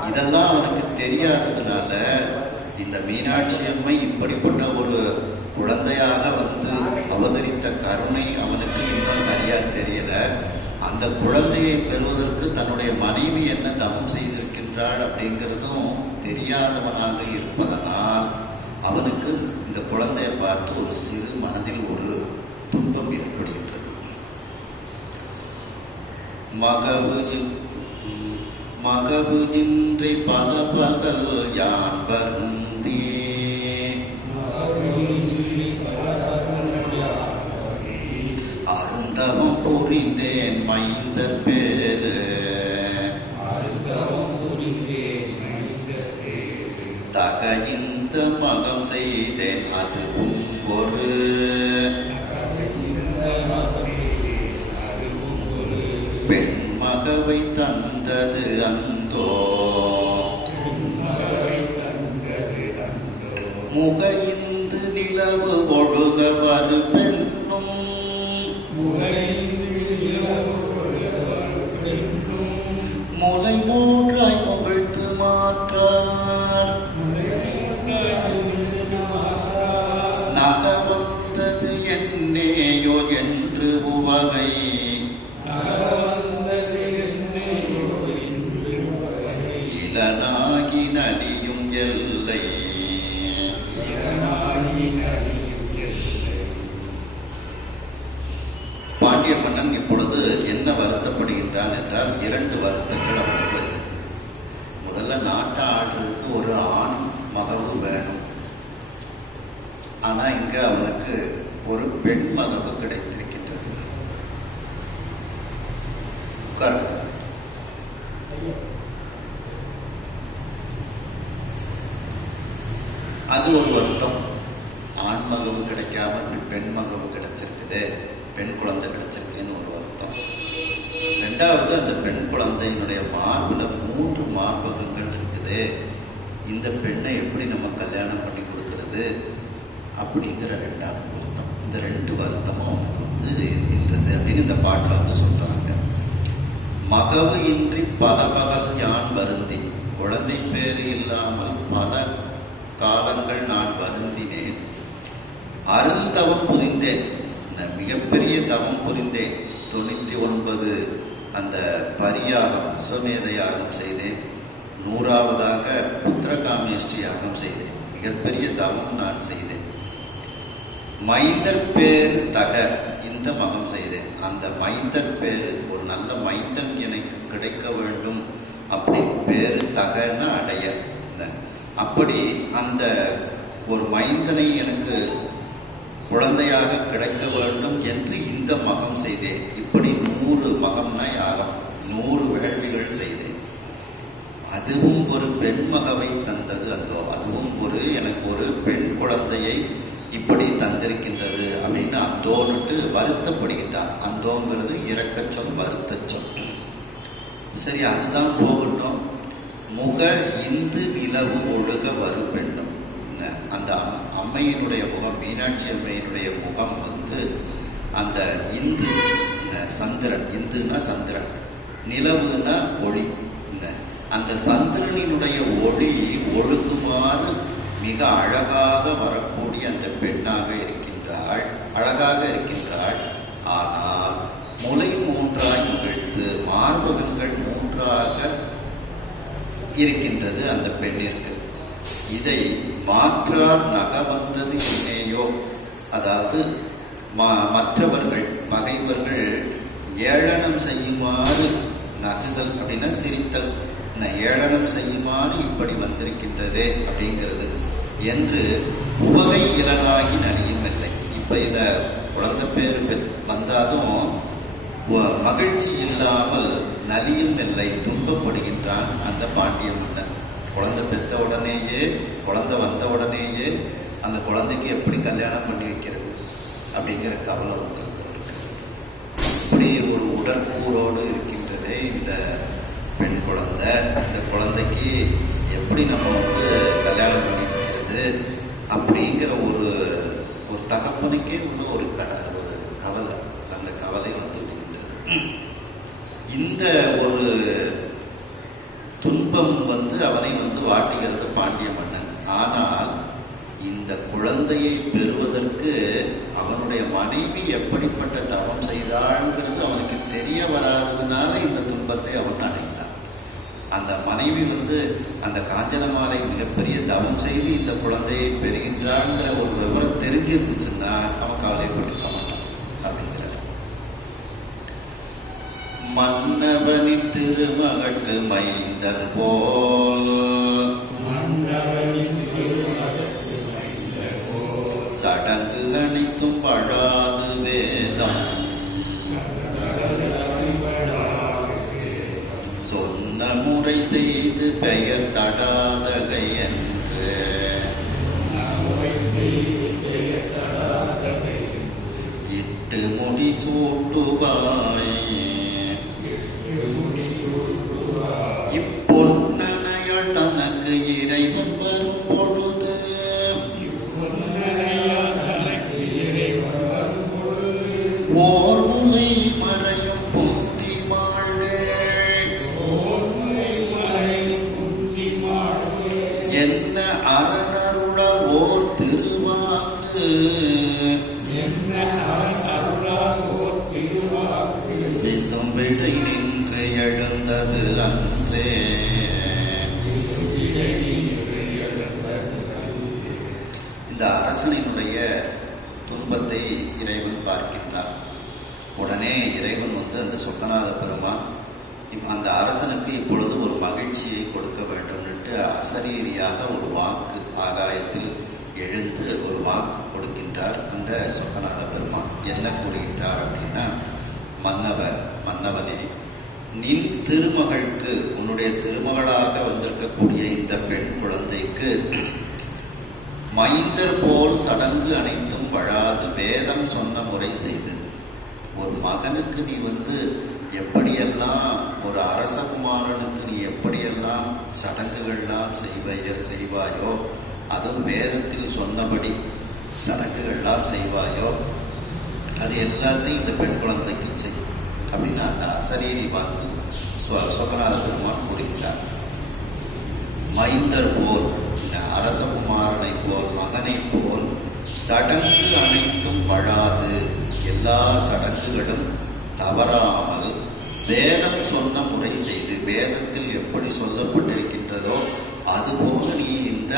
இதெல்லாம் அவனுக்கு தெரியாததுனால இந்த மீனாட்சி அம்மை இப்படிப்பட்ட ஒரு குழந்தையாக அவதரித்த கருணை அவனுக்கு இன்னும் சரியா தெரியல. அந்த குழந்தையை பெறுவதற்கு தன்னுடைய மனைவி என்ன தவம் செய்திருக்கின்றாள் அப்படிங்கிறதும் தெரியாதவனாக இருப்பதனால் அவனுக்கு இந்த குழந்தையை பார்த்து ஒரு சிறு மனதில் ஒரு துன்பம் ஏற்படுகின்றது. மகவு இன்றி பல பகல் யான் வருந்தே அருந்தவம் புரிந்தேன் மைந்தர் பேரு தகைந்த மகம் செய்தேன் அதுவும் ஒரு பெண்மகவை தந்தது அந்தோ முகைந்து நிலவு ஒழுக வரு பெண்ணும் முலை மூன்றாய் முகழ்த்து மாற்றார் நக வந்தது என்னேயோ என்று உவகை இளனாகி நடியும் எல்லை பாண்டிய மன்னன் இப்பொழுது என்ன வருத்தப்படுகின்றான் என்றால் இரண்டு வருத்தங்கள் அவனுக்கு வருகிறது. முதல்ல நாட்டை ஆடுறதுக்கு ஒரு ஆண் மகவு வேணும். ஆனா இங்க அவனுக்கு ஒரு பெண் மகவு கிடைத்திருக்கின்றது. அது ஒரு வருத்தம். ஆண் மகவு கிடைக்காம பெண் மகவு கிடைச்சிருக்குது, பெண் குழந்தை கிடைச்சிருக்குன்னு ஒரு வருத்தம். ரெண்டாவது, அந்த பெண் குழந்தையினுடைய மார்புல 3 மார்பகங்கள் இருக்குது. இந்த பெண்ணை எப்படி நம்ம கல்யாணம் பண்ணி கொடுக்கிறது அப்படிங்கிற ரெண்டாவது வருத்தம். இந்த 2 வருத்தமும் அவனுக்கு இருக்கின்றது அப்படின்னு இந்த பாட்டில் சொல்றாங்க. மகவு இன்றி பல பகல் யான் வருந்தி, குழந்தை பேறு இல்லாமல் பல காலங்கள் நான் வருந்தினேன். அருந்தவம் புரிந்தேன், மிகப்பெரிய தவம் புரிந்தேன். 99 அந்த பரியாகம் அஸ்வமேத யாகம் செய்தேன். 100ஆவதாக புத்திரகாமேஷ்டி யாகம் செய்தேன். மிகப்பெரிய தவம் நான் செய்தேன். மைந்தர் பேரு தக, இந்த மகம் செய்தேன். அந்த மைந்தர் பேரு, ஒரு நல்ல மைந்தன் எனக்கு கிடைக்க வேண்டும் அப்படி பேரு தகன்னு அடைய, அப்படி அந்த ஒரு மைந்தனை எனக்கு குழந்தையாக கிடைக்க வேண்டும் என்று இந்த மகம் செய்தேன். இப்படி 100 மகம்னா யாரும் 100 வேள்விகள் செய்தேன். அதுவும் ஒரு பெண் மகவை தந்தது அந்தோ, அதுவும் எனக்கு ஒரு பெண் குழந்தையை இப்படி தந்திருக்கின்றது அப்படின்னு அந்தோன்னுட்டு வருத்தப்படுகின்றான். அந்தோங்கிறது இரக்கச்சொல், வருத்தச்சொல். சரி, அதுதான் போகட்டும். முக இந்து நிலவு ஒழுக வரு பெண்ணும், அந்த அம்மையினுடைய முகம், மீனாட்சி அம்மையினுடைய முகம் அந்த இந்து சந்திரன், இந்துனா சந்திரன், நிலவுனா ஒளி, அந்த சந்திரனினுடைய ஒளி ஒழுகுமாறு மிக அழகாக வரக்கூடிய அந்த பெண்ணாக இருக்கின்றாள், அழகாக இருக்கின்றாள். ஆனால் முலை 3ஆய் முகழ்த்து, மார்பகங்கள் 3ஆக இருக்கின்றது அந்த பெண்ணிற்கு. இதை மாற்றார் நக வந்தது என்னேயோ, அதாவது மற்றவர்கள் பகைவர்கள் ஏளனம் செய்யுமாறு, நகுதல் அப்படின்னா சிரித்தல், ஏளனம் செய்யுமாறு இப்படி வந்திருக்கின்றதே அப்படிங்கிறது என்று உவகை இலனாகி நனியும் இல்லை. இப்ப இத குழந்தை பேர் வந்தாலும் மகிழ்ச்சி இல்லாமல் நலியும் இல்லை, துன்பப்படுகின்றான் அந்த பாண்டிய மன்னன். குழந்தை பெற்ற உடனேயே, குழந்தை வந்த உடனேயே அந்த குழந்தைக்கு எப்படி கல்யாணம் பண்ணி வைக்கிறது அப்படிங்கிற கவலை வந்துருக்கு. இப்படி ஒரு உடற்கூறோடு இருக்கின்றதே இந்த பெண் குழந்தை. இந்த குழந்தைக்கு எப்படி நம்ம கல்யாணம் பண்ணி வைக்கிறது அப்படிங்கிற ஒரு தகப்பனுக்கே உள்ள ஒரு கவலை. அந்த கவலை விடுகின்றது. இந்த ஒரு துன்பம் அவனை வாட்டுகிறது பாண்டிய மன்னன். ஆனால் இந்த குழந்தையை பெறுவதற்கு அவனுடைய மனைவி எப்படிப்பட்ட தவம் செய்தாள்ங்கிறது அவனுக்கு தெரிய வராததுனால இந்த துன்பத்தை அவன் அடைந்தான். அந்த மனைவி அந்த காஞ்சனமாலை மிகப்பெரிய தவம் செய்து இந்த குழந்தையை பெறுகின்றாங்கிற ஒரு விவரம் தெரிஞ்சிருந்துச்சுன்னா அவன் கவலைப்பட்டிருக்க மாட்டான் அப்படிங்கிற. மன்னவனின் திருமகட்டு மைந்தன் போல் சடங்கு அனைத்தும் பழாது வேதம் சொன்ன முறை செய்து பெயர் தடாதகை என்று இட்டு முடி சூட்டுவாய் இப்பொன்னனையால் தனக்கு இறைவன் வரும் பொழுது ஓர் முலை மறையும் புந்தி என்ன அரணருள ஓர் திருவாக்கு விசும்பிடை நின்று எழுந்தது அன்றே. இந்த அரசனினுடைய துன்பத்தை இறைவன் பார்க்கின்றார். உடனே இறைவன் அந்த சொக்கநாத பெருமான் அந்த அரசனுக்கு இப்பொழுது ஒரு மகிழ்ச்சியை கொடுக்க வேண்டும்னுட்டு அசரீரியாக ஒரு வாக்கு ஆகாயத்தில் எழுந்து ஒரு வாக்கு கொடுக்கின்றார். அந்த சொக்கநாத பெருமான் என்ன கூறுகின்றார் அப்படின்னா, மன்னவனே, நின் திருமகளுக்கு, உன்னுடைய திருமகளாக வந்திருக்கக்கூடிய இந்த பெண் குழந்தைக்கு மைந்தர் போல் சடங்கு அனைத்தும் வழாது வேதம் சொன்ன முறை செய்து, ஒரு மகனுக்கு நீ எப்படியெல்லாம், ஒரு அரசகுமாரனுக்கு நீ எப்படியெல்லாம் சடங்குகள்லாம் செய்வாயோ, அதுவும் வேதத்தில் சொன்னபடி சடங்குகள்லாம் செய்வாயோ, அது எல்லாத்தையும் இந்த பெண் குழந்தைக்கு செய் அப்படின்னா அந்த அசரீரி வாக்கு சொக்கநாத பெருமான் கூறுகிறார். மைந்தர் போல், அரசகுமாரனை போல், மகனை போல் சடங்கு அனைத்தும் வழாது, எல்லா சடங்குகளும் தவறாமல் வேதம் சொன்ன முறை செய்து, வேதத்தில் எப்படி சொல்லப்பட்டிருக்கின்றதோ அதுபோல நீ இந்த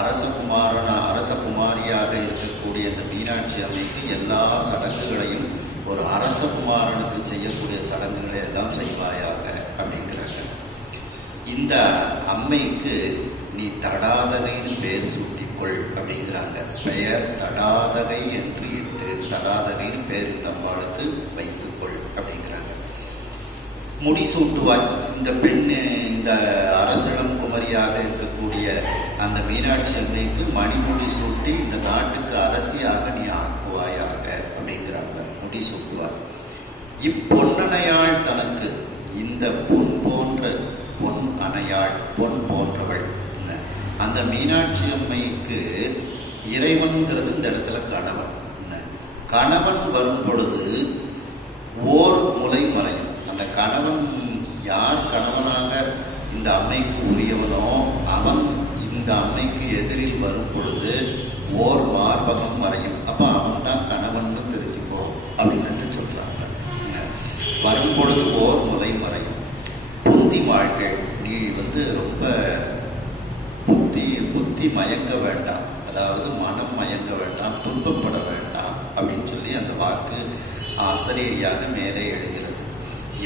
அரசகுமாரியாக இருக்கக்கூடிய இந்த மீனாட்சி அம்மைக்கு எல்லா சடங்குகளையும் ஒரு அரசகுமாரனுக்கு செய்யக்கூடிய சடங்குகளை எல்லாம் செய்வாயாக அப்படிங்கிறாங்க. இந்த அம்மைக்கு நீ தடாதகைன்னு பேர் சூட்டிக்கொள் அப்படிங்கிறாங்க. பெயர் தடாதகை என்று இட்டு தடாதகைன்னு பேர் இந்த அம்பாளுக்கு வைத்துக்கொள் அப்படிங்கிறாங்க. முடிசூட்டுவாய், இந்த பெண், இந்த அரசளம் குமரியாக இருக்கக்கூடிய அந்த மீனாட்சி அம்மைக்கு மணிமுடி சூட்டி இந்த நாட்டுக்கு அரசியாக நீ ஆக்குவாயாக அப்படிங்கிறாங்க. முடிசூட்டுவார். இப்பொன்னணையாள் தனக்கு, இந்த பொன் அணையாள், பொன் போன்றவள், அந்த மீனாட்சி அம்மைக்கு இறைவன்கிறது இந்த இடத்துல கணவன். கணவன் வரும் பொழுது ஓர் முலை மறையும். அந்த கணவன் யார் கணவனாக இந்த அம்மைக்கு உரியவனோ அவன் இந்த அம்மைக்கு எதிரில் வரும் பொழுது ஓர் மார்பகம் மறையும். அப்ப அவன் தான் கணவன் தெரிஞ்சுக்கோ அப்படின்னு சொல்றாங்க. வரும் பொழுது ஓர் முலை மறையும். புந்தி வாழ்க்கை, நீ ரொம்ப புத்தி மயங்க வேண்டாம், அதாவது மனம் மயங்க வேண்டாம், துன்பப்பட வேண்டாம் அப்படின்னு சொல்லி அந்த வாக்கு ஆசிரியரியாக மேலே எழுகிறது.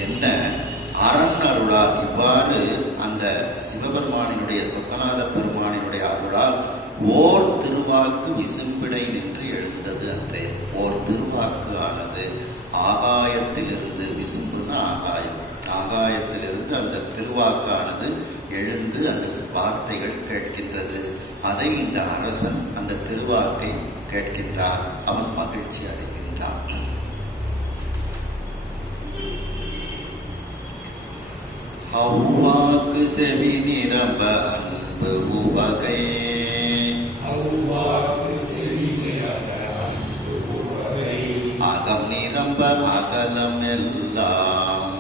என்ன அரண் அருளால், இவ்வாறு அந்த சிவபெருமானினுடைய சொக்கநாத பெருமானினுடைய அருளால் ஓர் திருவாக்கு விசும்பிடை நின்று எழுந்தது அன்றே. ஓர் திருவாக்கு ஆனது ஆகாயத்திலிருந்து, விசும்புன்னா ஆகாயம், ஆகாயத்திலிருந்து அந்த திருவாக்கானது எழுந்து அந்த வார்த்தைகள் கேட்கின்றது. அதை இந்த அரசன் அந்த திருவாக்கை கேட்கின்றான். அவன் மகிழ்ச்சி அடைகின்றான். அவ்வாக்கு செவி நிரம்ப அன்பு உவகை, அகம் நிரம்ப அகலம் எல்லாம்,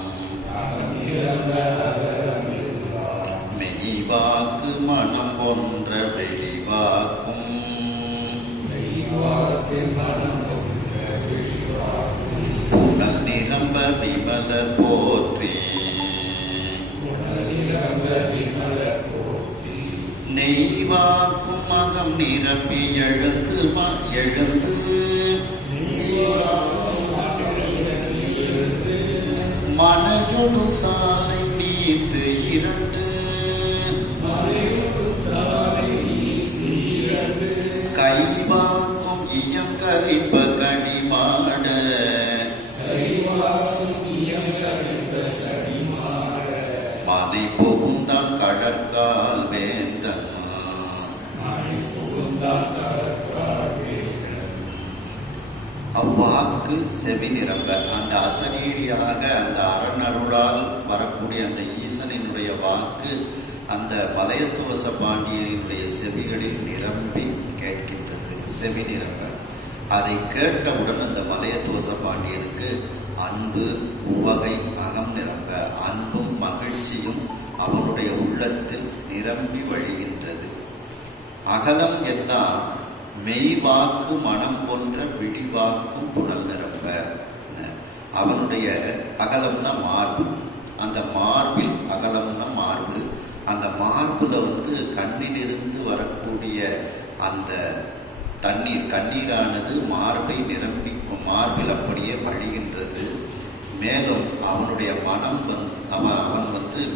மெய்வாக்கு மனம் போன்ற வெளிவாக்கும், புனல் நிரம்ப விமல போற்றி, நெய்வாக்கும் மகம் நிரப்பி எழுந்து மனையொடும் சாலை நீத்து இரண்டு கைவாக்கும் இயம் கலிப்ப கடிமாட மனை புகுந்தான் கடற்கால் வேந்தன் அவ்வாக்கு செவி நிரம்ப அந்த அசரீரியாக அந்த அரணருளால் வரக்கூடிய அந்த ஈசனினுடைய வாக்கு அந்த மலையத்துவச பாண்டியனுடைய செவிகளில் நிரம்பி கேட்கின்றது. செவி நிரம்ப அதை கேட்டவுடன் அந்த மலையத்துவச பாண்டியனுக்கு அன்பு உவகை அகம் நிரம்ப அன்பும் மகிழ்ச்சியும் அவனுடைய உள்ளத்தில் நிரம்பி வழிகின்றது. அகலம் எல்லாம் மெய்வாக்கு மனம் போன்ற விழிவாக்கும் புனல் நிரம்ப அவனுடைய அகலம்னா மார்பு, அந்த மார்பில் அகலம்னா மார்பு, அந்த மார்புல கண்ணிலிருந்து வரக்கூடிய அந்த தண்ணீர் கண்ணீரானது மார்பை நிரம்பிக்கும், மார்பில் அப்படியே வழிகின்றது. மேலும் அவனுடைய மனம் அவன்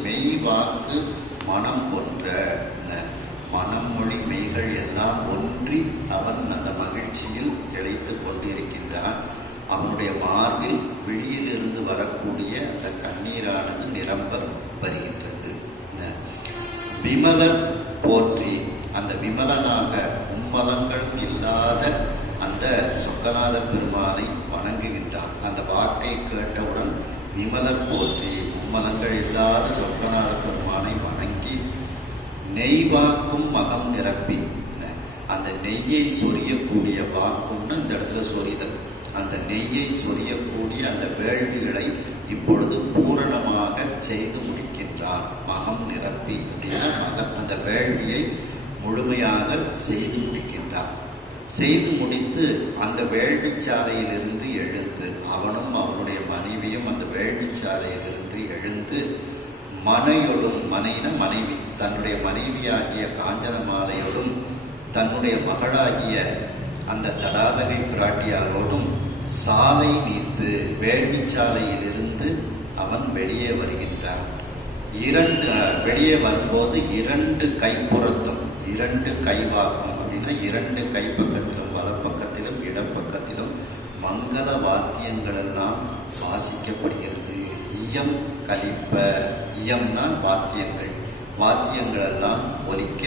மெய்வாக்கு மனம் போன்ற மனம் மொழி மெய்கள் எல்லாம் ஒன்றி அவன் அந்த மகிழ்ச்சியில் திளைத்து கொண்டிருக்கின்றான். அவனுடைய மார்பில் விழியிலிருந்து வரக்கூடிய அந்த கண்ணீரானது நிரம்ப வருகின்றது. விமலன் போற்றி அந்த விமலனாக மும்மலங்கள் இல்லாத அந்த சொக்கநாத பெருமானை வணங்குகின்றான். அந்த வாக்கை கேட்டவுடன் விமலர் போற்றி மும்மலங்கள் இல்லாத சொக்கநாத பெருமானை வணங்கி நெய்வாக்கும் மகம் நிரப்பி அந்த நெய்யை சொரியக்கூடிய வாக்கும்னு இந்த இடத்துல சொரிதல், அந்த நெய்யை சொரியக்கூடிய அந்த வேள்விகளை இப்பொழுது பூரணமாக செய்து முடிக்கின்றார். மகம் நிரப்பி அப்படின்னா அந்த வேள்வியை முழுமையாக செய்து முடிக்கின்றார். செய்து முடித்து அந்த வேள்விச்சாலையிலிருந்து எழுந்து அவனும் அவனுடைய மனைவியும் அந்த வேள்விச்சாலையிலிருந்து எழுந்து மனையொடும், மனைன மனைவி, தன்னுடைய மனைவியாகிய காஞ்சனமாலையோடும் தன்னுடைய மகளாகிய அந்த தடாதகை பிராட்டியாரோடும் சாலை நீத்து வேள்விச்சாலையிலிருந்து அவன் வெளியே வருகின்றான். வெளியே வரும்போது இரண்டு கைப்புறத்தும் இரண்டு கைவாக்கும் அப்படின்னா இரண்டு கைப்பக்கத்திலும் வலப்பக்கத்திலும் இடப்பக்கத்திலும் மங்கள வாத்தியங்கள் எல்லாம் வாசிக்கப்படுகிறது. இயம் கலிப்ப, இயம்னா வாத்தியங்கள், வாத்தியங்கள் எல்லாம் ஒலிக்க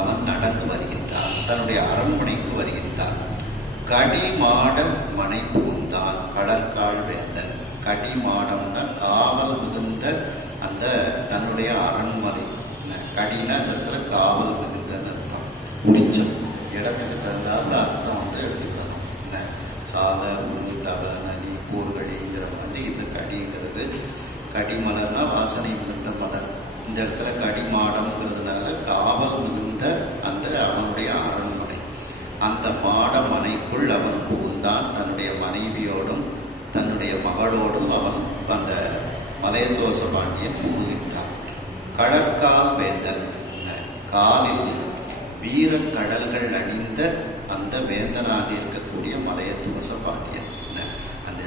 அவன் நடந்து வருகின்றான். தன்னுடைய அரண்மனைக்கு வருகின்றான். கடிமாட மனை புகுந்தான். கடற்கால் வேந்தன் கடிமாடம்னா காவல் மிகுந்த அந்த தன்னுடைய அரண்மனை. கடினா அந்த இடத்துல காவல் மிகுந்தன்னு அர்த்தம். உரிச்சம் இடத்துக்கு தகுந்தால் அர்த்தம் எடுத்துக்கலாம். சால உரு தவ நதி கூறுகளிங்கிற மாதிரி இது கடிங்கிறது. கடிமலர்னா வாசனை மிகுந்த மலர். இந்த இடத்துல கடிமாடம்ங்கிறதுனால காவல் மிகுந்த அந்த அவனுடைய அரண்மனை. அந்த மாட மனைக்குள் அவன் புகுந்தான். தன்னுடைய மனைவியோடும் தன்னுடைய மகளோடும் அவன் அந்த மலையத்துவச பாண்டியன் புகுகின்றான். கடற்கால் வேந்தன், காலில் வீரக்கடல்கள் அணிந்த அந்த வேந்தனாக இருக்கக்கூடிய மலையத்துவச பாண்டியன். அந்த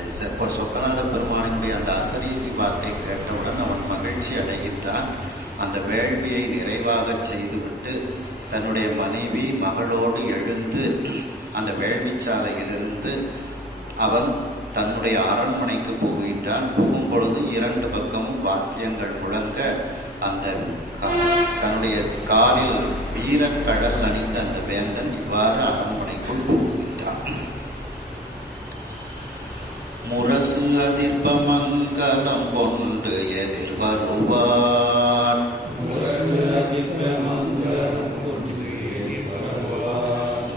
சொக்கநாத பெருமானுடைய அந்த அசரீரி வார்த்தை கேட்டவுடன் அவன் மகிழ்ச்சி அடைகின்றான். அந்த வேள்வியை நிறைவாக செய்துவிட்டு தன்னுடைய மனைவி மகளோடு எழுந்து அந்த வேள்விச்சாலையிலிருந்து அவன் தன்னுடைய அரண்மனைக்கு போகின்றான். போகும் பொழுது இரண்டு பக்கமும் வாத்தியங்கள் முழங்க அந்த தன்னுடைய காலில் வீரக்கடல் அணிந்த அந்த வேந்தன் இவ்வாறு அரண்மனைக்குள் போகின்றான். முரசு அதிர்ப மங்கலம் கொண்டு எதிர் வருவார்.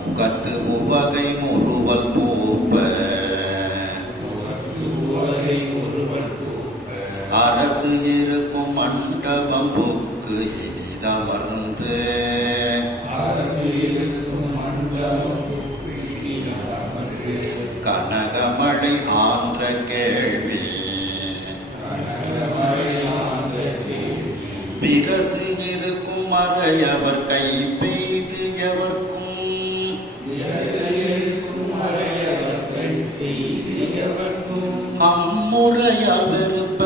முகத்து உவகை முறுவல் பூப்ப அரசு இருக்கும் மண்டபம் புக்கு இனிதமர்ந்து கனகமழை ஆன்ற கேள்வி பிரசு இருக்கும் மறையவர் கை பெய்து எவர்க்கும் அம்முறையால் வெறுப்ப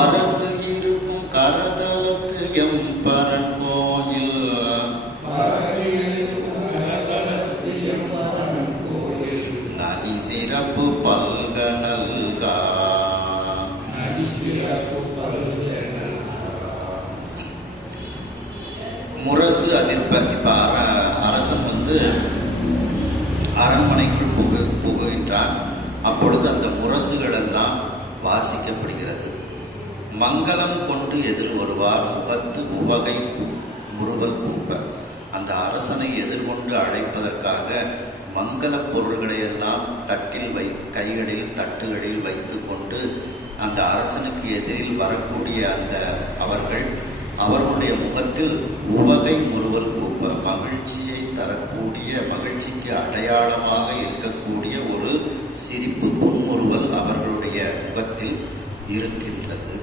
பரசு இருக்கும் கரதலத்து எம்பரன் கோயில் நனி சிறப்பு பல்க நல்கா. முரசு அதிர்ப்ப. இப்ப அரசன் அரண்மனைக்குள் புகுகின்றான். அப்பொழுது அந்த முரசுகள் எல்லாம் வாசிக்கப்படுகிறது. மங்களம் கொண்டு எதிர் வருவார் முகத்து உவகை முறுவல் பூப்ப. அந்த அரசனை எதிர்கொண்டு அழைப்பதற்காக மங்கள பொருள்களை எல்லாம் கைகளில் தட்டுகளில் வைத்து கொண்டு அந்த அரசனுக்கு எதிரில் வரக்கூடிய அந்த அவர்களுடைய முகத்தில் உவகை முறுவல் பூப்ப, மகிழ்ச்சியை தரக்கூடிய, மகிழ்ச்சிக்கு அடையாளமாக இருக்கக்கூடிய ஒரு சிரிப்பு புன்முறுவல் அவர்களுடைய முகத்தில் இருக்கின்றது.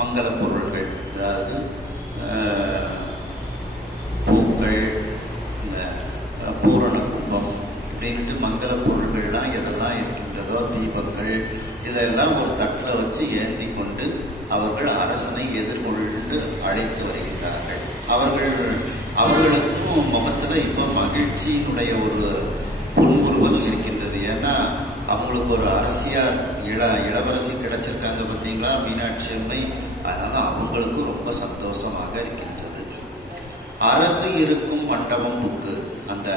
மங்கள பொருள்கள், அதாவது பூக்கள், பூரண கும்பம் இப்படின்ட்டு மங்கள பொருள்கள்லாம் எதெல்லாம் இருக்கின்றதோ, தீபங்கள், இதெல்லாம் ஒரு தட்டில் வச்சு ஏந்தி கொண்டு அவர்கள் அரசனை எதிர்கொண்டு அழைத்து வருகின்றார்கள். அவர்களுக்கும் முகத்துல இப்ப மகிழ்ச்சியினுடைய ஒரு புன்முறுவல் இருக்கின்றது. ஏன்னா அவங்களுக்கு ஒரு அரசியார் இளவரசி கிடைச்சிருக்காங்க பார்த்தீங்களா, மீனாட்சி அம்மை. அதனால அவங்களுக்கும் ரொம்ப சந்தோஷமாக இருக்கின்றது. அரசு இருக்கும் மண்டபம் புக்கு. அந்த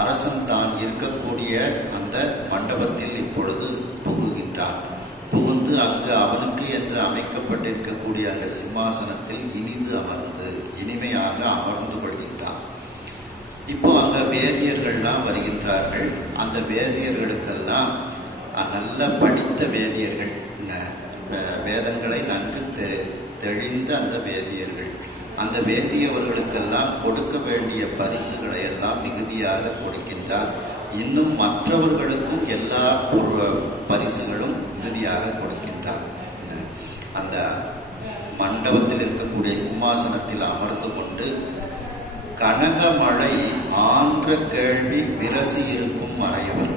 அரசன் தான் இருக்கக்கூடிய அந்த மண்டபத்தில் இப்பொழுது புகுகின்றான். புகுந்து அங்கு அவனுக்கு என்று அமைக்கப்பட்டிருக்கக்கூடிய அந்த சிம்மாசனத்தில் இனிது அமர்ந்து இனிமையாக அமர்ந்து கொள்கின்றான். இப்போ அங்க வேதியர்கள்லாம் வருகின்றார்கள். அந்த வேதியர்களுக்கெல்லாம் நல்ல படித்த வேதியர்கள், வேதங்களை நன்கு தெளிந்த அந்த வேதியர்கள், அந்த வேதியவர்களுக்கெல்லாம் கொடுக்க வேண்டிய பரிசுகளை எல்லாம் மிகுதியாக கொடுக்கின்றார். இன்னும் மற்றவர்களுக்கும் எல்லா பரிசுகளும் மிகுதியாக கொடுக்கின்றார். அந்த மண்டபத்தில் இருக்கக்கூடிய சிம்மாசனத்தில் அமர்ந்து கொண்டு கனகமழை ஆன்ற கேள்வி விரசி இருக்கும் மறையவர்.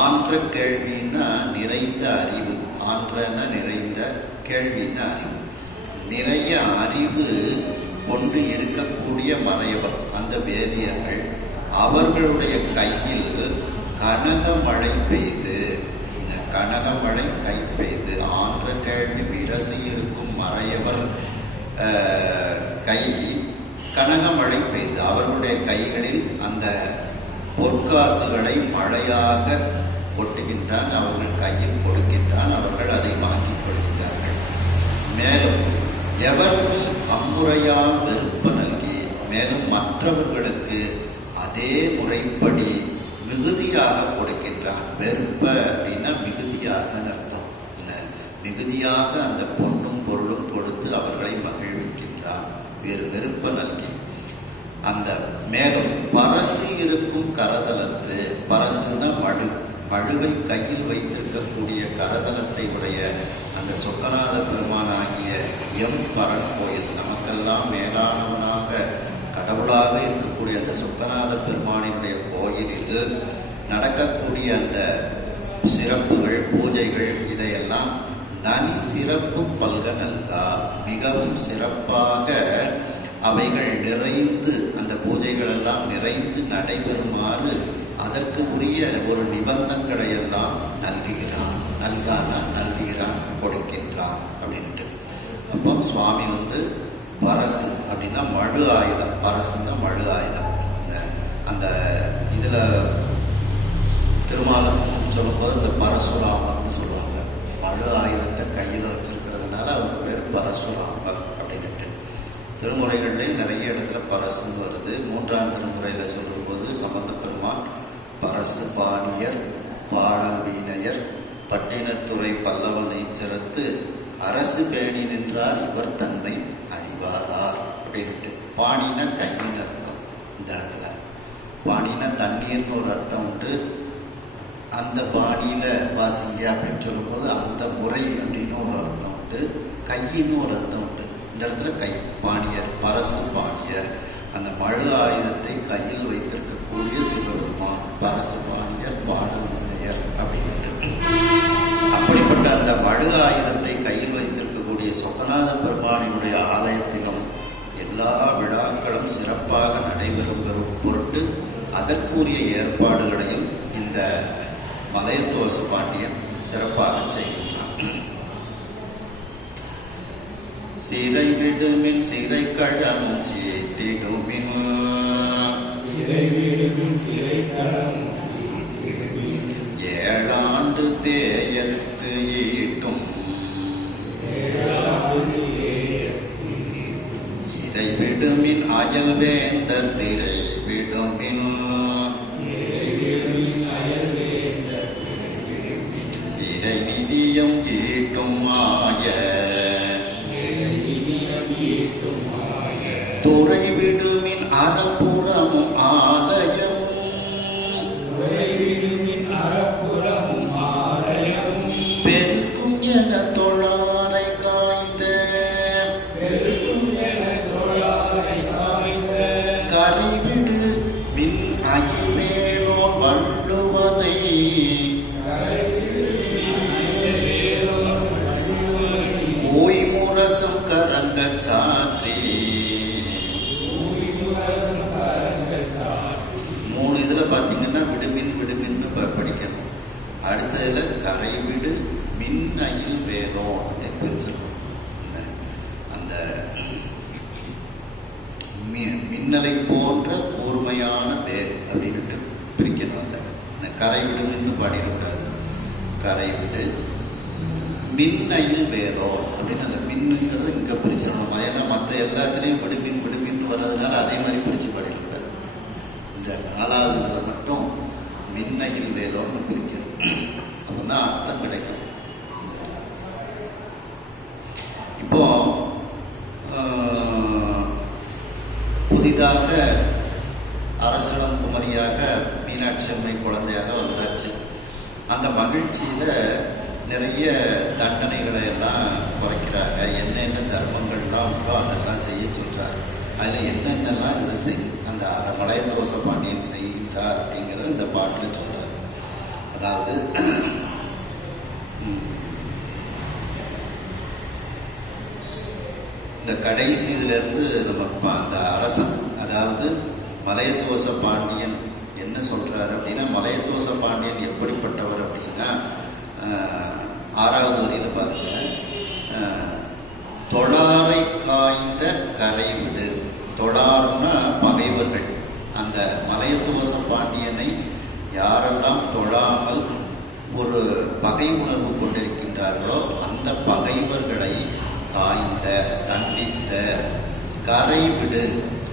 ஆன்ற கேள்வின்னா நிறைந்த அறிவு, ஆன்றன நிறைந்த, கேள்வின்னா அறிவு, நிறைய அறிவு கொண்டு இருக்கக்கூடிய மறையவர் அந்த வேதியர்கள். அவர்களுடைய கையில் கனகமழை பெய்து, கனகமழை கை பெய்து, ஆன்ற கேள்வி விரசி இருக்கும் மறையவர் கை கனகமழை பெய்து, அவர்களுடைய கைகளில் அந்த பொற்காசுகளை மழையாக கொட்டுகின்றான். அவர்கள் கையில் கொடுக்கின்றான். அவர்கள் அதை வாங்கிக் கொள்கிறார்கள். மேலும் எவருக்கும் அம்முறையால் வெறுப்ப நல்கி, மேலும் மற்றவர்களுக்கு அதே முறைப்படி மிகுதியாக கொடுக்கின்றான். வெறுப்ப அப்படின்னா மிகுதியாக அர்த்தம். மிகுதியாக அந்த பொன்னும் பொருளும் கொடுத்து அவர்களை மகிழ்விக்கின்றான். வெறுப்ப நல்கி. அந்த மேலும் பரசு இருக்கும் கரதலத்து, பரசுன்னா மழுவை கையில் வைத்திருக்கக்கூடிய கரதலத்தை உடைய அந்த சொக்கநாத பெருமானாகிய எம்பரன் கோயில், நமக்கெல்லாம் மேலானவனாக கடவுளாக இருக்கக்கூடிய அந்த சொக்கநாத பெருமானினுடைய கோயிலில் நடக்கக்கூடிய அந்த சிறப்புகள், பூஜைகள், இதையெல்லாம் நனி சிறப்பு பல்க நல்கா, மிகவும் சிறப்பாக அவைகள் நிறைந்து, அந்த பூஜைகள் எல்லாம் நிறைந்து நடைபெறுமாறு அதற்கு உரிய ஒரு நிபந்தங்களை எல்லாம் நல்குகிறான். நல்குகிறான், கொடுக்கின்றான் அப்படின்ட்டு. அப்போ சுவாமி பரசு அப்படின்னா மழு ஆயுதம், பரசுன்னா மழு ஆயுதம். அந்த இதுல திருமாலம் சொல்லும்போது இந்த பரசுராமர்னு சொல்லுவாங்க. மழு ஆயுதத்தை கையில் வச்சிருக்கிறதுனால அவருக்கு பேர் பரசுராமர் அப்படின்ட்டு. திருமுறைகள்லேயே நிறைய இடத்துல பரசுன்னு வருது. 3ஆம் திருமுறையில சொல்லும்போது சம்பந்த பெருமான் பரசு பாணியர் பாடல் வீணையர் பட்டினத்துறை பல்லவனை சிறத்து அரசு பேணி நின்றார் இவர் தன்னை அறிவாரார் அப்படின்ட்டு. பாணினா கையின் அர்த்தம். இந்த இடத்துல பாணினா தண்ணீர்னு ஒரு அர்த்தம் உண்டு. அந்த பாணியில வாசிங்க அப்படின்னு சொல்லும்போது அந்த முறை அப்படின்னு ஒரு அர்த்தம் உண்டு. கையின்னு ஒரு அர்த்தம் உண்டு. இந்த இடத்துல கை பாணியர், பரசு பாணியர், அந்த மழு ஆயுதத்தை கையில் வைத்திருக்கக்கூடிய சிவபெருமான், பரசு பாணியர் பாடல் வீணையர் அப்படின்ட்டு. அப்படிப்பட்ட அந்த மழு ஆயுதத்தை கையில் சொக்கநாத பெருமானினுடைய ஆலயத்திலும் எல்லா விழாக்களும் சிறப்பாக நடைபெறும் பொருட்டு அதற்குரிய ஏற்பாடுகளையும் இந்த மலையத்துவச பாண்டியன் சிறப்பாக செய்கின்றான். சிறை விடுமின் சிறை கழமும் சீத்திடுமின் ஏழாண்டு தேயத்து ஈட்டும் இறை விடுமின் அயல் வேந்தர் திரை விடுமின் இறை நிதியம் ஈட்டும் ஆய துறை விடுமின் அறப்புறமும் ஆலயமும் பெருக்கும் என தொழாரை காய்ந்த கரைவிடு மின் அகில் மேலோன் வள்ளுவனை கோய் முரசம் கரங்க சாற்றி மூணு இதுல பாத்தீங்கன்னா விடுமின் விடுமின்னு படிக்கணும். அடுத்ததுல கரை விடு மின் அயில் வேதம் அப்படின்னு பிரிச்சிருக்கோம். அந்த மின்னலை போன்ற கூர்மையான வேர் அப்படின்ட்டு பிரிக்கணும். அந்த கரை விடுமின்னு பாடிடக்கூடாது. கரை விடு மின் அயில் வேதம் அப்படின்னு அந்த மின்னுங்கிறது இங்க பிரிச்சிடணும். ஏன்னா மற்ற எல்லாத்துலேயும் விடுமின் விடுமின்னு வர்றதுனால அதே மாதிரி பிரிச்சு பாடிடக்கூடாது. இந்த 4வது இதுல மட்டும் மின்னையில் வேதம்னு பிரிக்கணும். அப்பதான் அர்த்தம் கிடைக்கும். இப்போ புதிதாக அரசிடம் குமரியாக மீனாட்சி அம்மை குழந்தையாக வந்தாச்சு. அந்த மகிழ்ச்சியில நிறைய தண்டனைகளை எல்லாம் குறைக்கிறாங்க. என்னென்ன தர்மங்கள்லாம் உண்டோ அதெல்லாம் செய்ய சொல்றாரு. அதுல என்னென்னலாம் இதை அந்த மலையத்துவச பாண்டியன் செய்கின்றார் அப்படிங்கிறது இந்த பாட்டுல சொல்றாரு. அதாவது இந்த கடைசி இதுல இருந்து நம்ம அந்த அரசன், அதாவது மலையத்துவச பாண்டியன் என்ன சொல்றாரு அப்படின்னா, மலையத்துவச பாண்டியன் எப்படிப்பட்டவர் அப்படின்னா 6வது வரியில பாருங்க, தொழாரை காய்ந்த கரைவிடு. தொழார்னா பகைவர்கள். அந்த மலையத்துவச பாண்டியனை யாரெல்லாம் தொழாமல் ஒரு பகை உணர்வு கொண்டிருக்கின்றார்களோ அந்த பகைவர்களை காய்ந்த தண்டித்த கரைவிடு.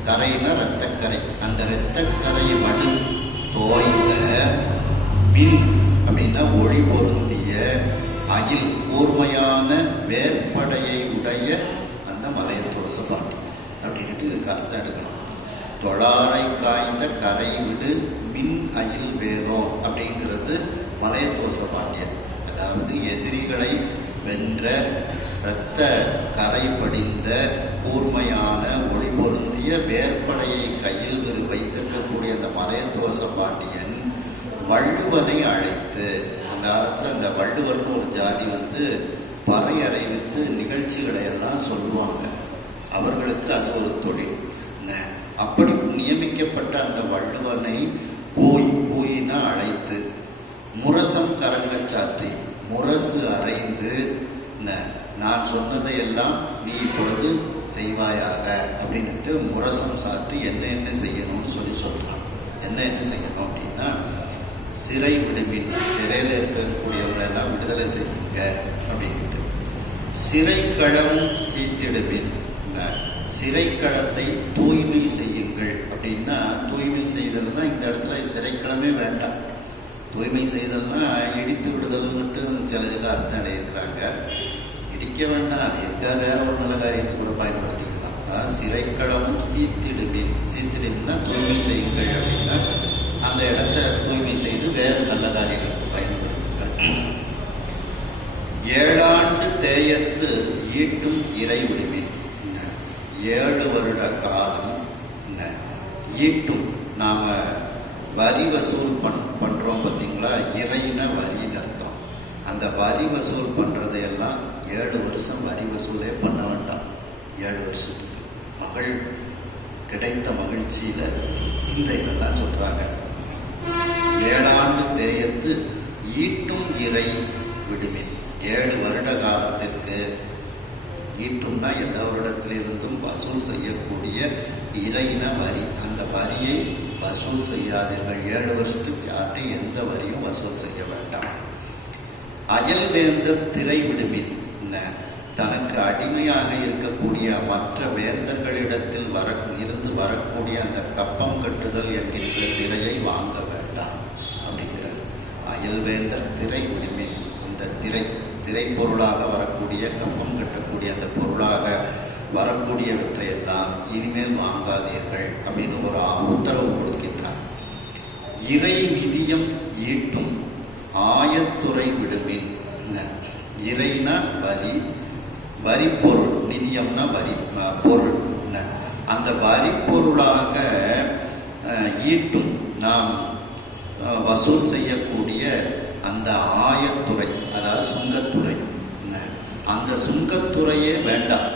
கரைனா இரத்தக்கரை. அந்த இரத்தக்கரை மடு தோய்ந்த மின் அப்படின்னா ஒளி பொருந்திய அகில் கூர்மையான வேற்படையை உடைய அந்த மலையத்துவச பாண்டியன் அப்படின்ட்டு இதுக்கு அர்த்தம் எடுக்கணும். தொழாரை காய்ந்த கரை விடு மின் அகில் வேதம் அப்படிங்கிறது மலையத்துவச பாண்டியன். அதாவது எதிரிகளை வென்ற இரத்த கரை படிந்த கூர்மையான ஒளி பொருந்திய வேற்படையை கையில் வைத்திருக்கக்கூடிய அந்த மலையத்துவச பாண்டியன் வள்ளுவனை அழைத்து, அந்த காலத்துல அந்த வள்ளுவர்னு ஒரு ஜாதி பறை அறிவித்து நிகழ்ச்சிகளை எல்லாம் சொல்லுவாங்க. அவர்களுக்கு அது ஒரு தொழில். அப்படி நியமிக்கப்பட்ட அந்த வள்ளுவனை கோயினா அழைத்து முரசம் கரங்க சாற்றி, முரசு அறைந்து, நான் சொன்னதை எல்லாம் நீ இப்பொழுது செய்வாயாக அப்படின்ட்டு முரசம் சாற்றி என்ன செய்யணும்னு சொல்றான். என்ன செய்யணும் அப்படின்னா, சிறை விடுமின், சிறையில் இருக்கக்கூடியவரெல்லாம் விடுதலை செய்யுங்க அப்படின்ட்டு. சிறைக்களம் சீட்டிடுமின், சிறைக்களத்தை தூய்மை செய்யுங்கள் அப்படின்னா, தூய்மை செய்தல்னா இந்த இடத்துல சிறைக்களமே வேண்டாம். தூய்மை செய்தல்னா இடித்து விடுதல்னுட்டு சில இதில் அர்த்தம் அடையிருக்கிறாங்க. இடிக்க வேண்டாம், அது எங்க வேற ஒரு நல்ல காரியத்தை கூட பயன்படுத்திக்கலாம். அதாவது சிறைக்களமும் சீத்திடுமின், சீத்திடுமின்னா தூய்மை செய்யுங்கள் அப்படின்னா அந்த இடத்த தூய்மை செய்து வேறு நல்ல காரியங்களுக்கு பயன்படுத்துங்கள். 7 ஆண்டு தேயத்து ஈட்டும் இறை விடுமின், 7 வருட காலம் ஈட்டும். நாம வரி வசூல் பண்றோம் பார்த்தீங்களா, இறைன வரின்னு அர்த்தம். அந்த அந்த வரி வசூல் பண்றதையெல்லாம் 7 வருஷம் வரி வசூலே பண்ண வேண்டாம். 7 வருஷத்துக்கு மகள் கிடைத்த மகிழ்ச்சியில இந்த இதெல்லாம் சொல்றாங்க. 7 ஆண்டு தேயத்து ஈட்டும் இறை விடுமின். 7 வருட காலத்திற்கு ஈட்டும்னா எல்லா வருடத்திலிருந்தும் வசூல் செய்யக்கூடிய இறையின வரி, அந்த வரியை வசூல் செய்யாதீர்கள். 7 வருஷத்துக்கு யார்ட்டையும் எந்த வரியும் வசூல் செய்ய வேண்டாம். அயல் வேந்தர் திரை விடுமின். தனக்கு அடிமையாக இருக்கக்கூடிய மற்ற வேந்தர்களிடத்தில் இருந்து வரக்கூடிய அந்த கப்பம் கட்டுதல் என்கின்ற திரையை வாங்க வேண்டாம் அப்படிங்கிற. அயல் வேந்தர் திரை விடுமின். அந்த திரை பொருளாக வரக்கூடிய கப்பம் கட்டக்கூடிய அந்த பொருளாக வரக்கூடியவற்றையெல்லாம் இனிமேல் வாங்காதீர்கள் அப்படின்னு ஒரு உத்தரவு கொடுக்கின்றார். இறை நிதியம் ஈட்டும் ஆயத்துறை விடுமின். இறைனா வரி, வரி பொருள், நிதியம்னா வரி பொருள். அந்த வரி பொருளாக ஈட்டும் நாம் வசூல் செய்யக்கூடிய அந்த ஆயத்துறை, அதாவது சுங்கத்துறை, அந்த சுங்கத்துறையே வேண்டாம்.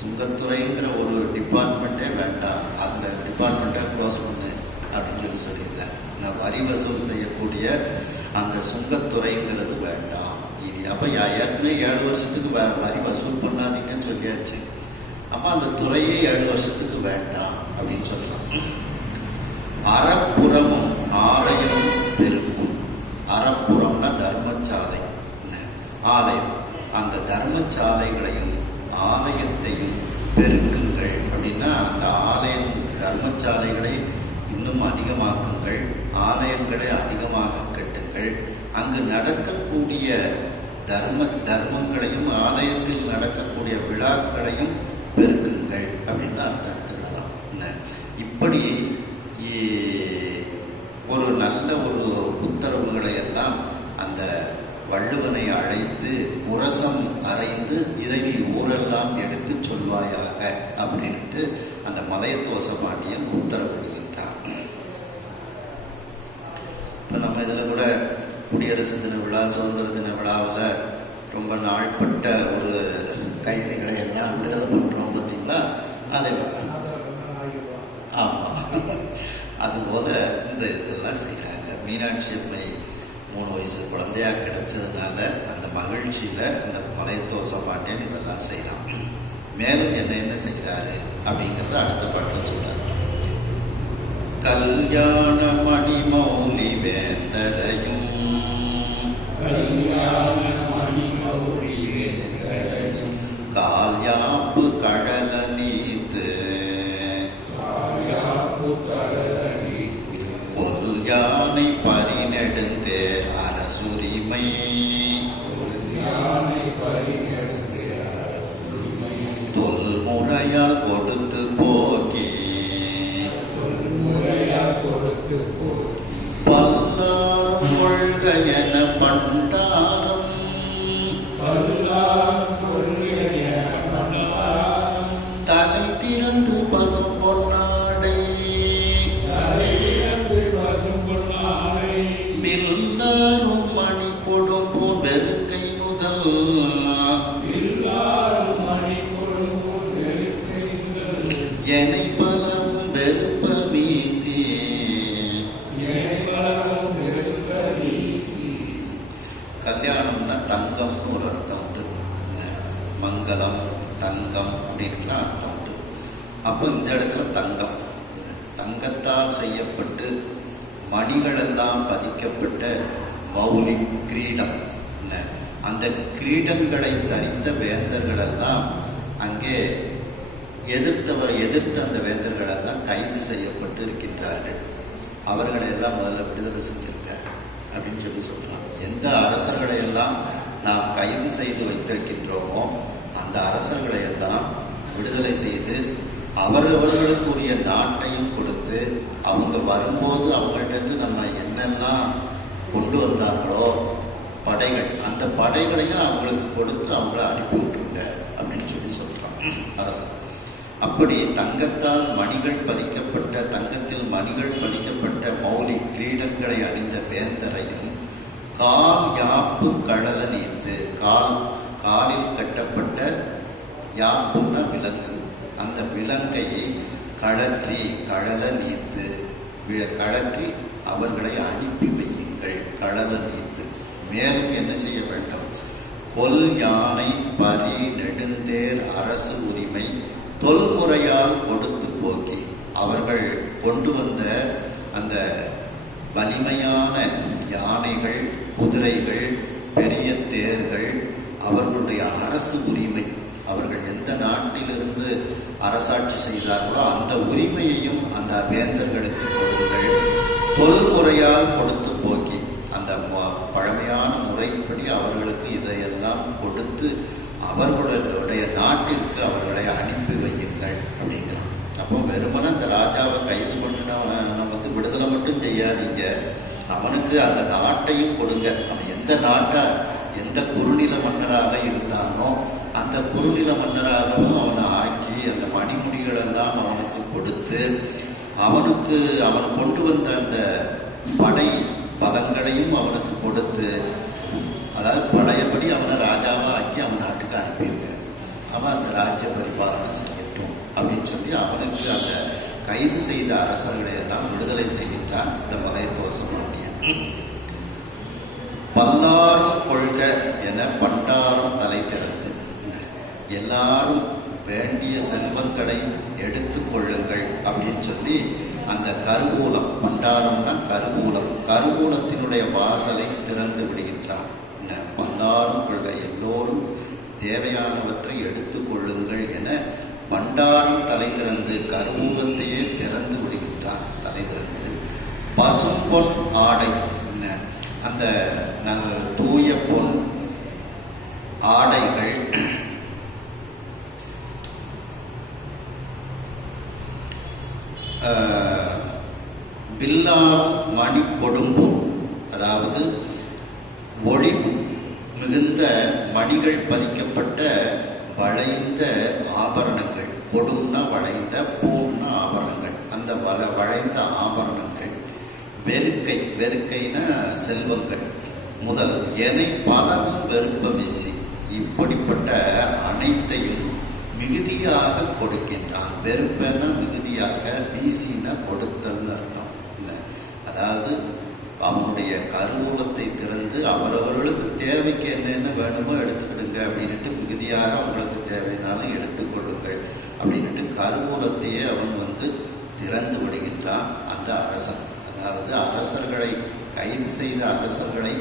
சுங்கத்துறைங்கிற ஒரு டிபார்ட்மெண்ட்டே வேண்டாம். அந்த டிபார்ட்மெண்ட்டை க்ளோஸ் பண்ணு அப்படின்னு சொல்லியிருக்காங்க. நான் வரி வசூல் செய்யக்கூடிய அந்த சுங்கத்துறைங்கிறது வேண்டாம். இனி அப்போ ஏற்கனவே 7 வருஷத்துக்கு வரி வசூல் பண்ணாதீங்கன்னு சொல்லியாச்சு. அப்போ அந்த துறையே 7 வருஷத்துக்கு வேண்டாம் அப்படின்னு சொல்றான். அறப்புறமும் ஆலயம் பெருக்கும். அறப்புறம்னா தர்மசாலை, ஆலயம். அந்த தர்மசாலைகளையும் ஆலயத்தையும் பெருக்குங்கள் அப்படின்னா அந்த ஆலயம் தர்மசாலைகளை இன்னும் அதிகமாக்குங்கள், ஆலயங்களை அதிகமாக கட்டுங்கள். அங்கு நடக்கக்கூடிய தர்மங்களையும் ஆலயத்தில் நடக்கக்கூடிய விழாக்களையும் பெருக்குங்கள் அப்படின்னு அர்த்தம் எடுத்துக்கலாம். இப்படி ஒரு நல்ல ஒரு உத்தரவுகளை எல்லாம் அந்த வள்ளுவனை அழைத்து முரசம் அறைந்து இதை நீ ஊரெல்லாம் எடுத்து சொல்வாயாக அப்படின்ட்டு அந்த மலையத்துவச பாண்டியன் உத்தரவிடுகின்றான். இப்போ நம்ம இதில் கூட குடியரசு தின விழா, சுதந்திர தின விழாவில் ரொம்ப நாள்பட்ட ஒரு கைதிகளை எல்லாம் விடுதலை பண்ணுறோம் பார்த்தீங்களா? அதே ஆமாம், அதுபோல் இந்த இதெல்லாம் செய்கிறாங்க. மீனாட்சி அம்மை 3 வயசு குழந்தையா கிடைச்சதுனால அந்த மகிழ்ச்சியில் அந்த மலையத்துவச பாண்டியன் இதெல்லாம் செய்கிறான். மேலும் என்ன செய்கிறாரு அப்படிங்கிறத அடுத்த பாட்டில் சொல்றாரு. கல்யாண மணி மௌலி வேந்தரையும் கால்யாப்பு கடல நீத்து கொல்யானை பரிநெடுந்தே அரசுரிமை தொல்முறையால் கொடுத்து போக்கி பல்லாரும் கொள்கையென பண்டாரம் தலை திறந்து பசும் பொன்னாடை வில்லாரும் மணி கொடும்போ வெறுக்கை முதல் எனை பலவும் வெறுப்ப வீசி கல்யாணம்னா தங்கம்னு ஒரு அர்த்தம் உண்டு. மங்களம், தங்கம் அப்படின்லாம் அர்த்தம் உண்டு. அப்போ இந்த இடத்துல தங்கத்தால் செய்யப்பட்டு மணிகளெல்லாம் பதிக்கப்பட்ட மௌலி கிரீடம், அந்த கிரீடங்களை தரித்த வேந்தர்கள் எல்லாம் அங்கே எதிர்த்த அந்த வேந்தர்கள் எல்லாம் கைது செய்யப்பட்டு இருக்கின்றார்கள். அவர்களை எல்லாம் முதல்ல விடுதலை செஞ்சிருக்க அப்படின்னு சொல்றாங்க. எந்த அரசர்களை எல்லாம் நாம் கைது செய்து வைத்திருக்கின்றோமோ அந்த அரசர்களை எல்லாம் விடுதலை செய்து அவர்களுக்குரிய நாட்டையும் கொடுத்து அவங்க வரும்போது அவங்கள்ட்ட நம்ம என்னெல்லாம் கொண்டு வந்தாங்களோ படைகள், அந்த படைகளையும் அவங்களுக்கு கொடுத்து அவங்கள அனுப்பி விட்டுருங்க அப்படின்னு சொல்றான் அரசன். அப்படி தங்கத்தில் மணிகள் பதிக்கப்பட்ட மௌலி கிரீடங்களை அணிந்த வேந்தரையும் கால் யாப்பு கழல நீத்து. காலில் கட்டப்பட்ட யாப்புன்னா விலங்கு. அந்த விலங்கை கழற்றி கழல நீத்து, கழற்றி அவர்களை அனுப்பி வையுங்கள். கழல நீத்து. மேலும் என்ன செய்ய வேண்டும்? கொல் யானை பரி நெடுந்தேர் அரசு உரிமை தொல்முறையால் கொடுத்து போக்கி. அவர்கள் கொண்டு வந்த அந்த வலிமையான யானைகள், குதிரைகள், பெரிய தேர்கள், அவர்களுடைய அரசு உரிமை, அவர்கள் எந்த நாட்டிலிருந்து அரசாட்சி செய்தார்களோ அந்த உரிமையையும் அந்த வேந்தர்களுக்கு கொடுங்கள். தொல்முறையால் கொடுத்து போக்கி, அந்த பழமையான முறைப்படி அவர்களுக்கு இதையெல்லாம் கொடுத்து அவர்களுடைய நாட்டிற்கு அவர்களை அனுப்பி வையுங்கள் அப்படிங்கிறான். அப்போ வெறுமன அந்த ராஜாவை கைது பண்ணினவன் வந்து விடுதலை மட்டும் செய்யாதீங்க, அவனுக்கு அந்த நாட்டையும் கொடுங்க. அவன் எந்த குறுநில மன்னராக இருந்தானோ அந்த குறுநில மன்னராகவும் அவனை ஆக்கி அந்த மணிமுடிகளெல்லாம் அவனுக்கு கொடுத்து அவன் கொண்டு வந்த அந்த படை பலங்களையும் அவனுக்கு கொடுத்து, அதாவது பழையபடி அவனை ராஜாவா ஆக்கி அவன் நாட்டுக்கு அனுப்பியிருக்க. அவன் அந்த ராஜ்ய பரிபாலனை செய்யட்டும் அப்படின்னு சொல்லி அவனுக்கு அந்த கைது செய்த அரசர்களை எல்லாம் விடுதலை செய்கின்றான் இந்த மலையத்துவச பாண்டியன். பல்லாரும் கொள்க என பண்டாரும் தலை திறந்து, எல்லாரும் வேண்டிய செல்வங்களை எடுத்துக் கொள்ளுங்கள் அப்படின்னு சொல்லி அந்த கருவூலம், பண்டாரம்னா கருவூலத்தினுடைய வாசலை திறந்து விடுகின்றான். பல்லாரும் கொள்க, எல்லோரும் தேவையானவற்றை எடுத்துக் கொள்ளுங்கள் என பண்டாரம் தலை திறந்து கருவூலத்தையே திறந்து விடுகின்றான். தலை திறந்து பசும்பொன் ஆடை, அந்த தூய பொன் ஆடைகள், பில்லாரும் மணி கொடும்பும், அதாவது ஒளி மிகுந்த மணிகள் பதிக்கப்பட்ட வளைந்த ஆபரணங்கள். கொடும்னா வளைந்த, பூன்னா ஆபரணங்கள். அந்த வளைந்த ஆபரணங்கள். வெறுக்கைனா செல்வங்கள் முதல் எனை பலவும் வெறுப்ப வீசி, இப்படிப்பட்ட அனைத்தையும் மிகுதியாக கொடுக்கின்றான். வெறுப்பன மிகுதியாக, வீசின கொடுத்தல்னு அர்த்தம். அதாவது அவனுடைய கருவூலத்தை திறந்து அவரவர்களுக்கு தேவைக்கு என்னென்ன வேணுமோ எடுத்துக்கிடுங்க அப்படின்ட்டு, மிகுதியாக அவங்களுக்கு தேவைனாலும் எடுத்துக்கொள்ளுங்கள் அப்படின்ட்டு கருவூலத்தையே அவன் வந்து திறந்து விடுகின்றான் அந்த அரசன். அதாவது அரசர்களை கைது செய்த அரசர்களை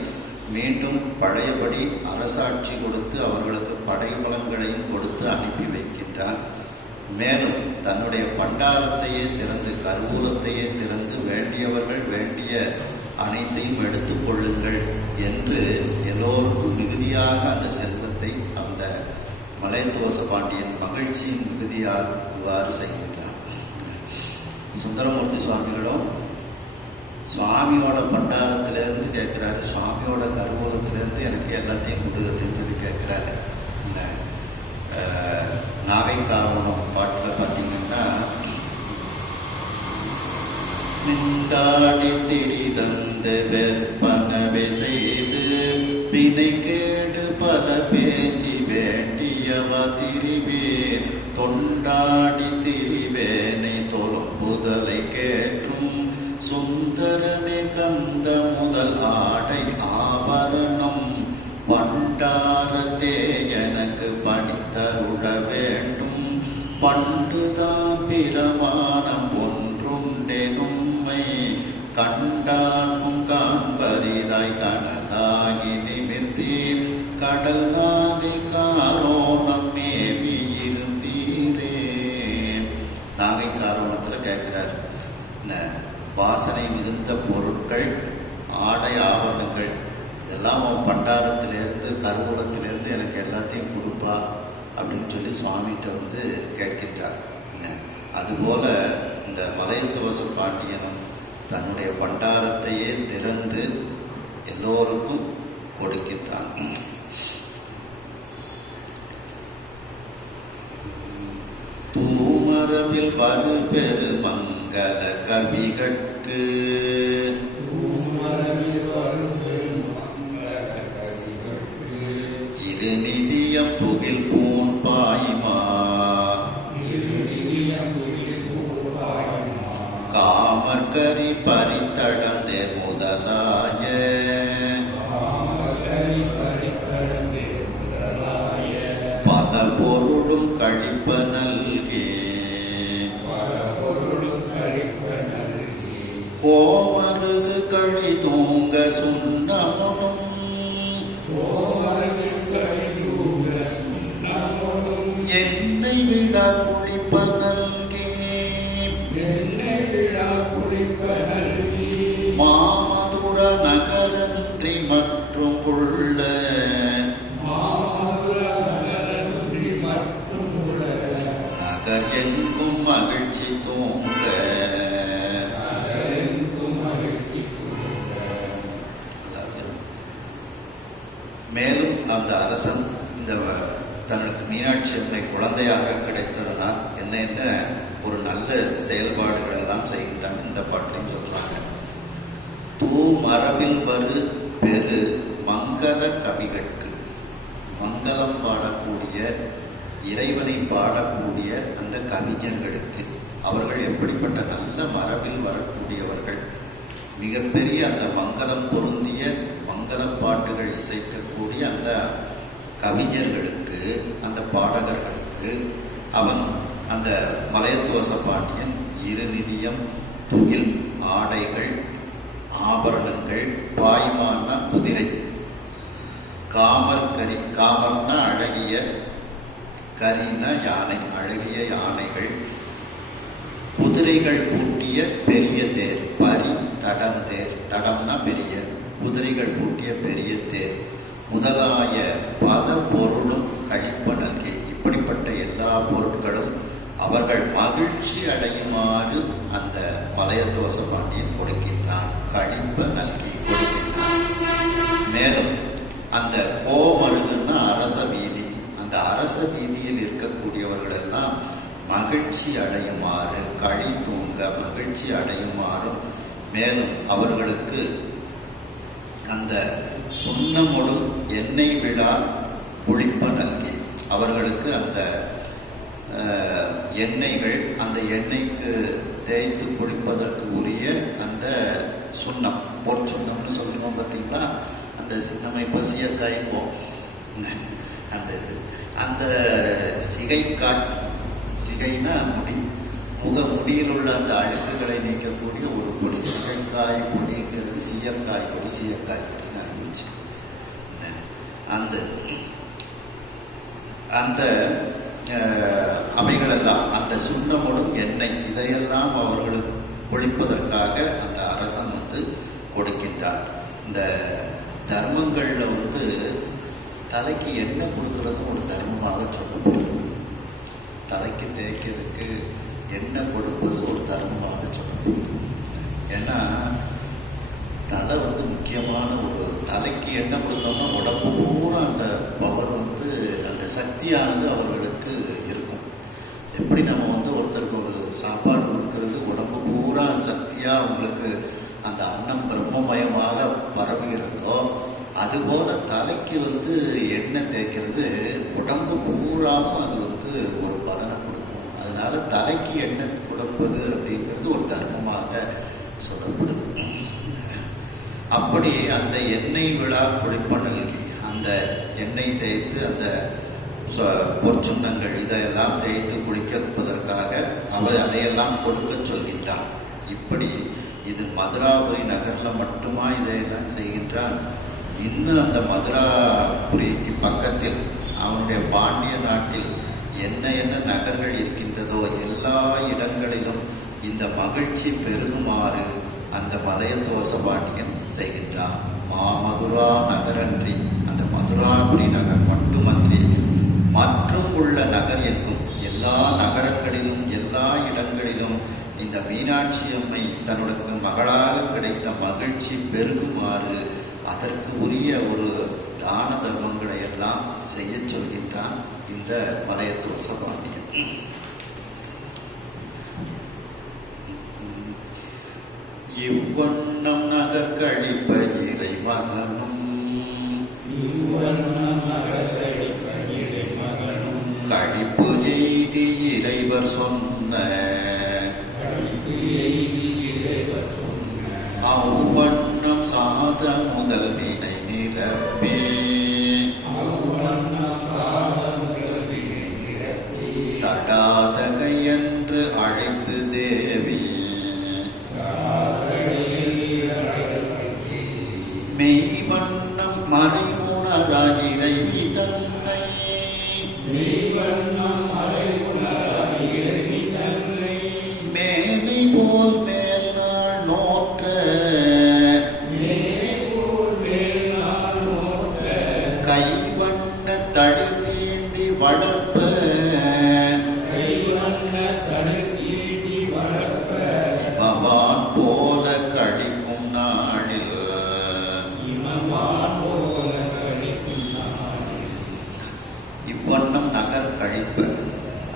மீண்டும் பழையபடி அரசாட்சி கொடுத்து அவர்களுக்கு படைபலங்களையும் கொடுத்து அனுப்பி வைக்கின்றான். மேலும் தன்னுடைய பண்டாரத்தையே திறந்து, கருவூலத்தையே திறந்து வேண்டியவர்கள் வேண்டிய அனைத்தையும் எடுத்துக் கொள்ளுங்கள் என்று எல்லோருக்கும் மிகுதியாக அந்த செல்வத்தை அந்த மலையத்துவச பாண்டியன் மகிழ்ச்சியின் மிகுதியால் இவ்வாறு செய்கின்றார். சுந்தரமூர்த்தி சுவாமிகளும் சுவாமியோட பண்டாரத்திலேருந்து கேட்கிறாரு, சுவாமியோட கருவூலத்திலேருந்து எனக்கு எல்லாத்தையும் கொடு அப்படின்னு சொல்லி கேட்கிறாரு. இந்த நாகைக்காவனம் பாட்டில் பார்த்தீங்கன்னா, நின்றாடி திரிதந்து வெற்பனவை செய்து பிணை கேடு பல பேசி வேண்டியவ திரிவேன் தொண்டாடி திரிவேனை தொழும்புதலை கேற்றும் சுந்தரனே கந்த முதல் ஆடை ஆபரணம் பண்டாரத்தே எனக்கு பணித்தருள வேண்டும். பண்டுதான் பிரமாணம் ஒன்றுண்டெனும்மை கண்டாக்கும் காண்பரிதாய் கடலாகி நிமிர்த்தீர் கடல் நாதை காரோணம் மேவி இருந்தீரே. நாகை காரோணத்தில் கேட்கிறார், வாசனை மிகுந்த பொருட்கள், ஆடை ஆவணங்கள் இதெல்லாம் அவன் பண்டாரத்திலேருந்து கருவூலத்திலேருந்து எனக்கு எல்லாத்தையும் கொடுப்பா அப்படின்னு சொல்லி சுவாமிகிட்ட வந்து கேட்கின்றார். அதுபோல இந்த மலையத்துவச பாண்டியனும் தன்னுடைய பண்டாரத்தையே திறந்து எல்லோருக்கும் கொடுக்கின்றான். தூமரவில் வரு பெரு மங்கள கவிகட்கு இருநிதியம் புகில் பூன் பாய்மா காமர்கரி பறித்தடந்தே முதலாய பல பொருளும் கழிப்ப நல்கே கோமருகு கழி தூங்க சுண்ணமுனும் என்னை விட குளிப்ப நல்கே மாமதுர நகரன்றி மற்றும் உள்ள நகர் எங்கும் மகிழ்ச்சி தூங்க மேலும் அந்த அரசன் இந்த தனக்கு மீனாட்சி அம்மை குழந்தையாக கிடைத்ததனால் என்ன ஒரு நல்ல செயல்பாடுகள் எல்லாம் செய்கின்றான். இந்த பாட்டிலையும் சொல்றாங்க. தூ மரபில் வரு பெரு மங்கள கவிகட்கு, மங்களம் பாடக்கூடிய இறைவனை பாடக்கூடிய அந்த கவிஞர்களுக்கு, அவர்கள் எப்படிப்பட்ட நல்ல மரபில் வரக்கூடியவர்கள், மிகப்பெரிய அந்த மங்களம் பொருந்திய மங்கள பாட்டுகள் இசைக்கக்கூடிய அந்த கவிஞர்களுக்கு, அந்த பாடகர்களுக்கு அவன் அந்த மலையத்துவச பாண்டியன் இருநிதியம் துகில் ஆடைகள் ஆபரணங்கள் பாய்மான்னா குதிரை, காமர் கரி, காமர்னா அழகிய, கரினா யானை, அழகிய யானைகள், குதிரைகள் பூட்டிய பெரிய தேர், பரி தடந்தேர், தடம்னா பெரிய, குதிரைகள் பூட்டிய பெரிய தேர் முதலாய பல பொருளும் கழிப்ப நல்கே, இப்படிப்பட்ட எல்லா பொருட்களும் அவர்கள் மகிழ்ச்சி அடையுமாறு அந்த மலையத்துவச பாண்டியன் கொடுக்கின்றான். கழிப்ப நல்கி கொடுக்கின்றான். மேலும் அந்த கோமருகுன்னா அரச வீதி, அந்த அரச வீதியில் இருக்கக்கூடியவர்கள் எல்லாம் மகிழ்ச்சி அடையுமாறு, களி தூங்க மகிழ்ச்சி அடையுமாறும், மேலும் அவர்களுக்கு அந்த சுண்ணமொடும் எண்ணெய் விழா குளிப்ப நல்கி, அவர்களுக்கு அந்த எண்ணெய்கள், அந்த எண்ணெய்க்கு தேய்த்து குளிப்பதற்கு உரிய அந்த சுண்ணம், பொற்சுண்ணம்னு சொல்லுவோம் பார்த்தீங்களா, அந்த நம்ம இப்போ சீயக்காய்ப்போம், அந்த இது அந்த சிகைக்காய், சிகைனா முடி, முடியில் உள்ள அந்த அழுக்குகளை நீக்கக்கூடிய ஒரு பொடி, சிகைக்காய் பொடிங்கிறது சீயக்காய் பொடி, சீயக்காய் பொடின்னு ஆரம்பிச்சு. அந்த அந்த அவைகளெல்லாம் அந்த சுண்ணமொடும் எண்ணெய் இதையெல்லாம் அவர்களுக்கு குளிப்பதற்காக அந்த அரசன் கொடுக்கின்றார். இந்த தர்மங்கள்ல தலைக்கு எண்ணெய் கொடுக்கறது ஒரு தர்மமாக சொல்லப்படுது. தலைக்கு தேய்க்கிறதுக்கு எண்ணெய் கொடுப்பது ஒரு தர்மமாக சொல்லப்படுது. ஏன்னா தலை முக்கியமான ஒரு, தலைக்கு எண்ணெய் கொடுத்தோம்னா உடம்பு பூரா அந்த பவர் அந்த சக்தியானது அவர்களுக்கு இருக்கும். எப்படி நம்ம ஒருத்தருக்கு ஒரு சாப்பாடு கொடுக்கறது உடம்பு பூரா சக்தியா அவங்களுக்கு அந்த அன்னம் பிரம்மமயமாக பரவுகிறதோ, அதுபோல தலைக்கு எண்ணெய் தேய்க்கிறது உடம்பு பூராவும் அது ஒரு பலனை கொடுக்கும். அதனால தலைக்கு எண்ணெய் கொடுப்பது அப்படிங்கிறது ஒரு தர்மமாக சொல்லப்படுது. அப்படி அந்த எண்ணெய் விழா குளிப்ப நல்கி, அந்த எண்ணெய் தேய்த்து அந்த பொற்சுண்ணங்கள் இதையெல்லாம் தேய்த்து குளிப்பதற்காக அவர் அதையெல்லாம் கொடுக்க சொல்கின்றான். இப்படி இது மதுராபுரி நகர்ல மட்டுமா இதையெல்லாம் செய்கின்றான். இன்னும் அந்த மதுராபுரிக்கு பக்கத்தில் அவனுடைய பாண்டிய நாட்டில் என்ன என்ன நகர்கள் இருக்கின்றதோ எல்லா இடங்களிலும் இந்த மகிழ்ச்சி பெருகுமாறு அந்த மலையத்துவச பாண்டியன் செய்கின்றான். மாமதுரா நகரன்றி, அந்த மதுராபுரி நகர் மட்டுமன்றி மற்றும் உள்ள நகர் எங்கும், எல்லா நகரங்களிலும் எல்லா இடங்களிலும் இந்த மீனாட்சி அம்மை தன்னுடைய மகளாக கிடைத்த மகிழ்ச்சி பெருகுமாறு அதற்கு உரிய ஒரு தான தர்மங்களை எல்லாம் செய்ய சொல்கின்றான் இந்த மலையத்துவச பாண்டியன். இவ்வண்ணம் நகர் கழிப்ப இறை மகனும் இறைவர் சொன்ன அவ்வண்ணம் சாத முதல் வினை நிரப்பி தடாதகை என்று அழைத்து தேவி மெய்வண்ணம் மறைவுணரா இறைவி தன்னை மேனை போல் மேல்நாள் நோக்க கைவண்ண தளிர் தீண்டி வளர்ப்ப பவான் போல கழிக்கும் நாளில் இவ்வண்ணம் நகர் கழிப்பது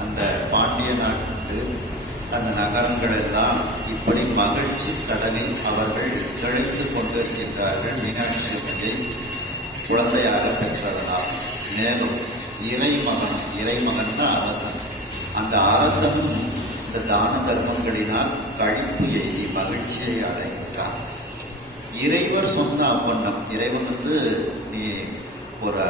அந்த பாண்டிய நாட்டுக்கு அந்த நகரங்கள் எல்லாம் இப்படி மகிழ்ச்சி கடலில் அவர்கள் திளைத்து கொண்டிருக்கின்றார்கள் மீனாட்சி அம்மையை குழந்தையாக பெற்றதனால். மேலும் இறைமகன்னா அரசன், அந்த அரசனும் இந்த தான தர்மங்களினால் கழிப்பு எய்தி மகிழ்ச்சியை அடைகின்றான். இறைவர் சொன்ன அவ்வண்ணம், இறைவன் நீ ஒரு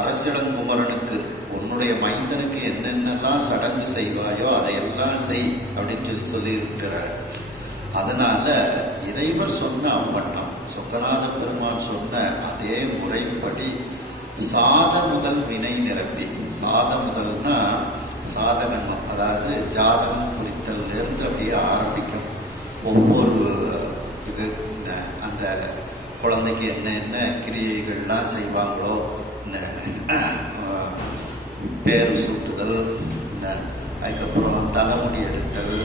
அரசிடங்குமரனுக்கு உன்னுடைய மைந்தனுக்கு என்னென்னலாம் சடங்கு செய்வாயோ அதையெல்லாம் செய் அப்படின்னு சொல்லி இருக்கிறார். அதனால இறைவர் சொன்ன அவ்வண்ணம், சொக்கநாத பெருமான் சொன்ன அதே முறைப்படி சாத முதல் வினை நிரப்பி, சாத முதல்னா சாதகன்மம், அதாவது ஜாதகம் குறித்தல் இருந்து அப்படியே ஆரம்பிக்கும். ஒவ்வொரு இது அந்த குழந்தைக்கு என்ன கிரியைகள்லாம் செய்வாங்களோ, பேரு சூட்டுதல், அதுக்கப்புறம் தலைமுடி எடுத்தல்,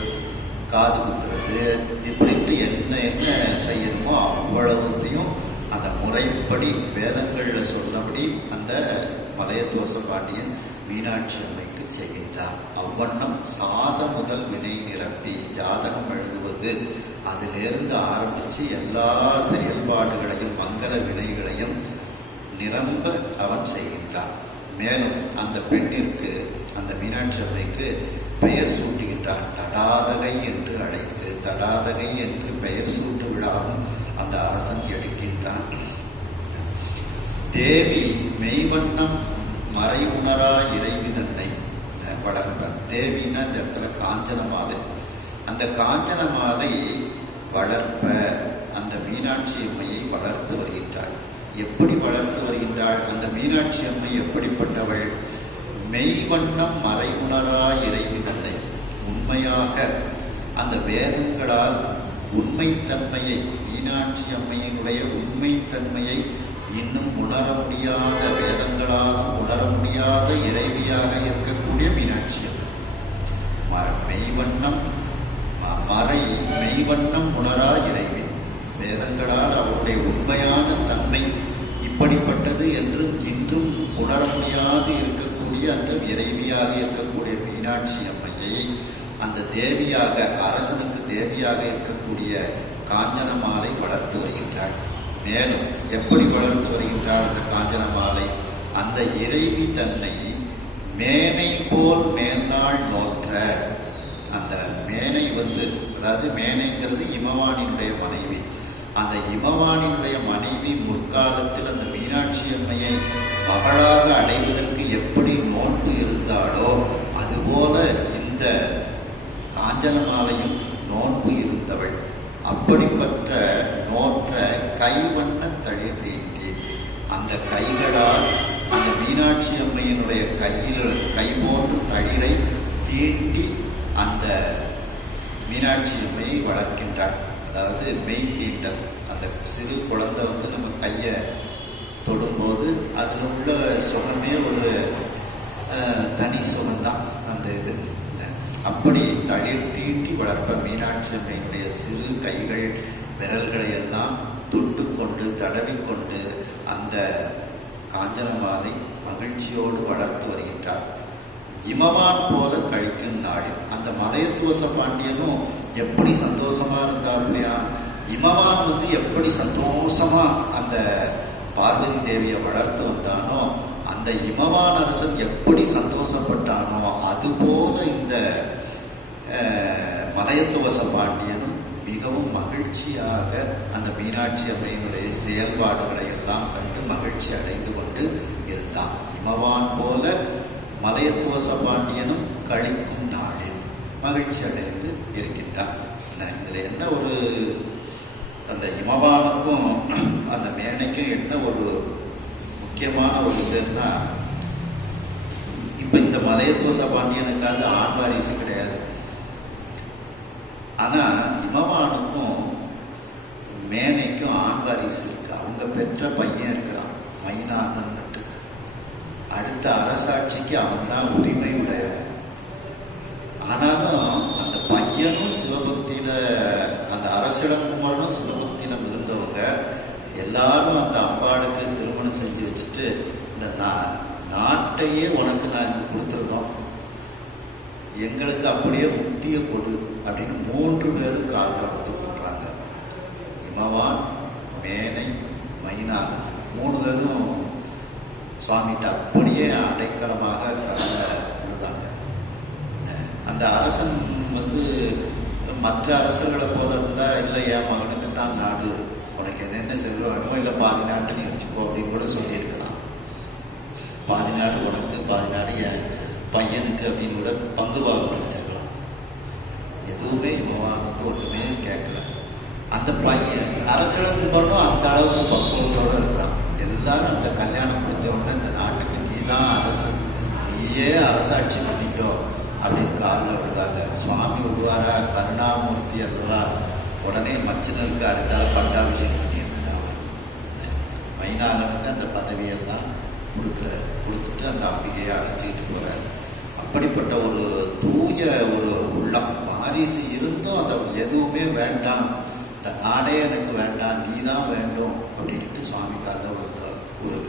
காது குத்துறது, இப்படி என்ன செய்யணுமோ அவ்வளவுத்தையும் அந்த முறைப்படி வேதங்கள்ல சொன்னபடி அந்த மலையத்துவச பாண்டியன் மீனாட்சி அம்மைக்கு செய்கின்றார். அவ்வண்ணம் சாத முதல் வினை நிரப்பி, ஜாதகம் எழுதுவது அதிலிருந்து ஆரம்பித்து எல்லா செயல்பாடுகளையும் மங்கள வினைகளையும் நிரம்ப அவன் செய்கின்றான். மேலும் அந்த பெண்ணிற்கு, அந்த மீனாட்சி அம்மைக்கு பெயர் சூட்டுகின்றான். தடாதகை என்று அழைத்து, தடாதகை என்று பெயர் சூட்டு விடாமல் அந்த அரசன் எடுக்கின்றான். தேவி மெய்வண்ணம் மறை உணரா இறைவி தன்னை வளர்ப்ப. தேவின்னா இந்த இடத்துல காஞ்சன மாலை, அந்த காஞ்சன மாலை வளர்ப்ப அந்த மீனாட்சி அம்மையை வளர்த்து வருகின்றாள். எப்படி வளர்த்து வருகின்றாள்? அந்த மீனாட்சி அம்மை எப்படிப்பட்டவள்? மெய்வண்ணம் மறை உணரா இறைவி தன்னை, உண்மையாக அந்த வேதங்களால் உண்மைத்தன்மையை, மீனாட்சி அம்மையினுடைய உண்மைத்தன்மையை இன்னும் உணர முடியாத, வேதங்களாலும் உணர முடியாத இறைவியாக இருக்கக்கூடிய மீனாட்சி அம்மை. மெய்வண்ணம் மெய்வண்ணம் உணரா இறைவி, வேதங்களால் அவருடைய உண்மையான தன்மை இப்படிப்பட்டது என்று இன்றும் உணர முடியாது இருக்கக்கூடிய அந்த இறைவியாக இருக்கக்கூடிய மீனாட்சி அம்மையை அந்த தேவியாக, அரசனுக்கு தேவியாக இருக்கக்கூடிய காஞ்சனமாலை வளர்த்து வருகின்றாள். மேலும் எப்படி வளர்த்து வருகின்றாள் அந்த காஞ்சனமாலை? அந்த இறைவி தன்னை மேனை போல் மேல்நாள் நோற்ற, அந்த மேனை அதாவது மேனைங்கிறது இமவானினுடைய மனைவி. அந்த இமவானினுடைய மனைவி முற்காலத்தில் அந்த மீனாட்சி அம்மையை மகளாக அடைவதற்கு எப்படி நோன்பு இருந்தாலோ அதுபோல இந்த காஞ்சனமாலையும் நோன்பு இருந்தவள். அப்படிப்பட்ட நோற்ற கைவண்ண தளிர் தீண்டி, அந்த கைகளால் அந்த மீனாட்சி அம்மையினுடைய கை போன்று தளிரை தீண்டி அந்த மீனாட்சி அம்மையை வளர்க்கின்றார். அதாவது மெய் தீண்டல். அந்த சிறு குழந்தை நம்ம கையை தொடும்போது அதில் உள்ள சுகமே ஒரு தனி சுகம்தான் அந்த இது. அப்படி தளிர் தீண்டி வளர்ப்ப மீனாட்சி அம்மையினுடைய சிறு கைகள் விரல்களை எல்லாம் தொட்டு கொண்டு தடவிக்கொண்டு அந்த காஞ்சனமாலை மகிழ்ச்சியோடு வளர்த்து வருகின்றார். இமவான் போல கழிக்கும் நாடு. அந்த மலையத்துவச பாண்டியனும் எப்படி சந்தோஷமா இருந்தார் இல்லையா? இமவான் எப்படி சந்தோஷமா அந்த பார்வதி தேவியை வளர்த்து வந்தானோ அந்த அந்த இமவான் அரசன் எப்படி சந்தோஷப்பட்டானோ அதுபோல இந்த மலையத்துவச பாண்டியனும் மிகவும் மகிழ்ச்சியாக அந்த மீனாட்சி அம்மையினுடைய செயல்பாடுகளை எல்லாம் கண்டு மகிழ்ச்சி அடைந்து கொண்டு இருந்தான். இமவான் போல மலையத்துவச பாண்டியனும் கழிக்கும் நாளில் மகிழ்ச்சி அடைந்து இருக்கின்றான். இதுல என்ன ஒரு அந்த இமவானுக்கும் அந்த மேனைக்கும் என்ன ஒரு முக்கியமான ஒரு இதுன்னா, இப்ப இந்த மலையத்துவச பாண்டியனுக்காக ஆண் வாரிசு கிடையாது. ஆனா இமவானுக்கும் மேனைக்கும் ஆண் வாரிசு இருக்கு. அவங்க பெற்ற பையன் இருக்கிறான், மைனானன். அடுத்த அரசாட்சிக்கு அவன் தான் உரிமை உடையவன். ஆனாலும் அந்த பையனும் சிவபக்தியில, அந்த அரசிடங்குமரனும் சிவபக்தியில மிகுந்தவங்க எல்லாரும் அந்த அம்பாளுக்கு திருமணம் செஞ்சு வச்சுட்டு, இந்த நாட்டையே உனக்கு நாங்கள் கொடுத்துருக்கோம், எங்களுக்கு அப்படியே முக்தியை கொடு அப்படின்னு 3 பேரும் காலில் வந்து கொள்றாங்க. இமவான், மேனை, மைனான் 3 பேரும் சுவாமிகிட்ட அப்படியே அடைக்கலமாக விழுதாங்க. அந்த அரசன் வந்து மற்ற அரசர்களை போல இருந்தா, இல்லை என் மகனுக்கு தான் நாடு, உனக்கு என்னென்ன செல்வம் வேணுமோ இல்லை பாதி நாட்டு நீ வச்சுக்கோ அப்படின்னு கூட சொல்லியிருக்கலாம். பாதி நாடு உனக்கு, பாதி நாடு என் பையனுக்கு அப்படின்னு கூட பங்கு பாகம் கிடைச்சிருக்கலாம். எதுவுமே இவன் வந்து ஒன்றுமே கேட்கல. அந்த பையன் அரசிடம் போறோம் அந்த அளவுக்கு பக்குவத்தோடு இருக்கிறான். எல்லாரும் அந்த கல்யாணம் முடிஞ்ச உடனே இந்த நாட்டுக்கு நீதான் அரசு, நீயே அரசாட்சி பண்ணிக்கோ அப்படின்னு காலில் விழுதாங்க. சுவாமி விடுவாரா, கருணாமூர்த்தி அல்லவா, உடனே மச்சனருக்கு அடுத்தால பட்டாபிஷேகம் பண்ணியிருந்தார். அவர் மைனாகனுக்கு அந்த பதவியெல்லாம் கொடுத்துட்டு அந்த அம்பிகையை அழைச்சிக்கிட்டு போறார். அப்படிப்பட்ட ஒரு தூய ஒரு உள்ளம், வாரிசு இருந்தும் அந்த எதுவுமே வேண்டாம், இந்த நாடே எனக்கு வேண்டாம், நீ தான் வேண்டும் அப்படின்ட்டு சுவாமி கால ஒரு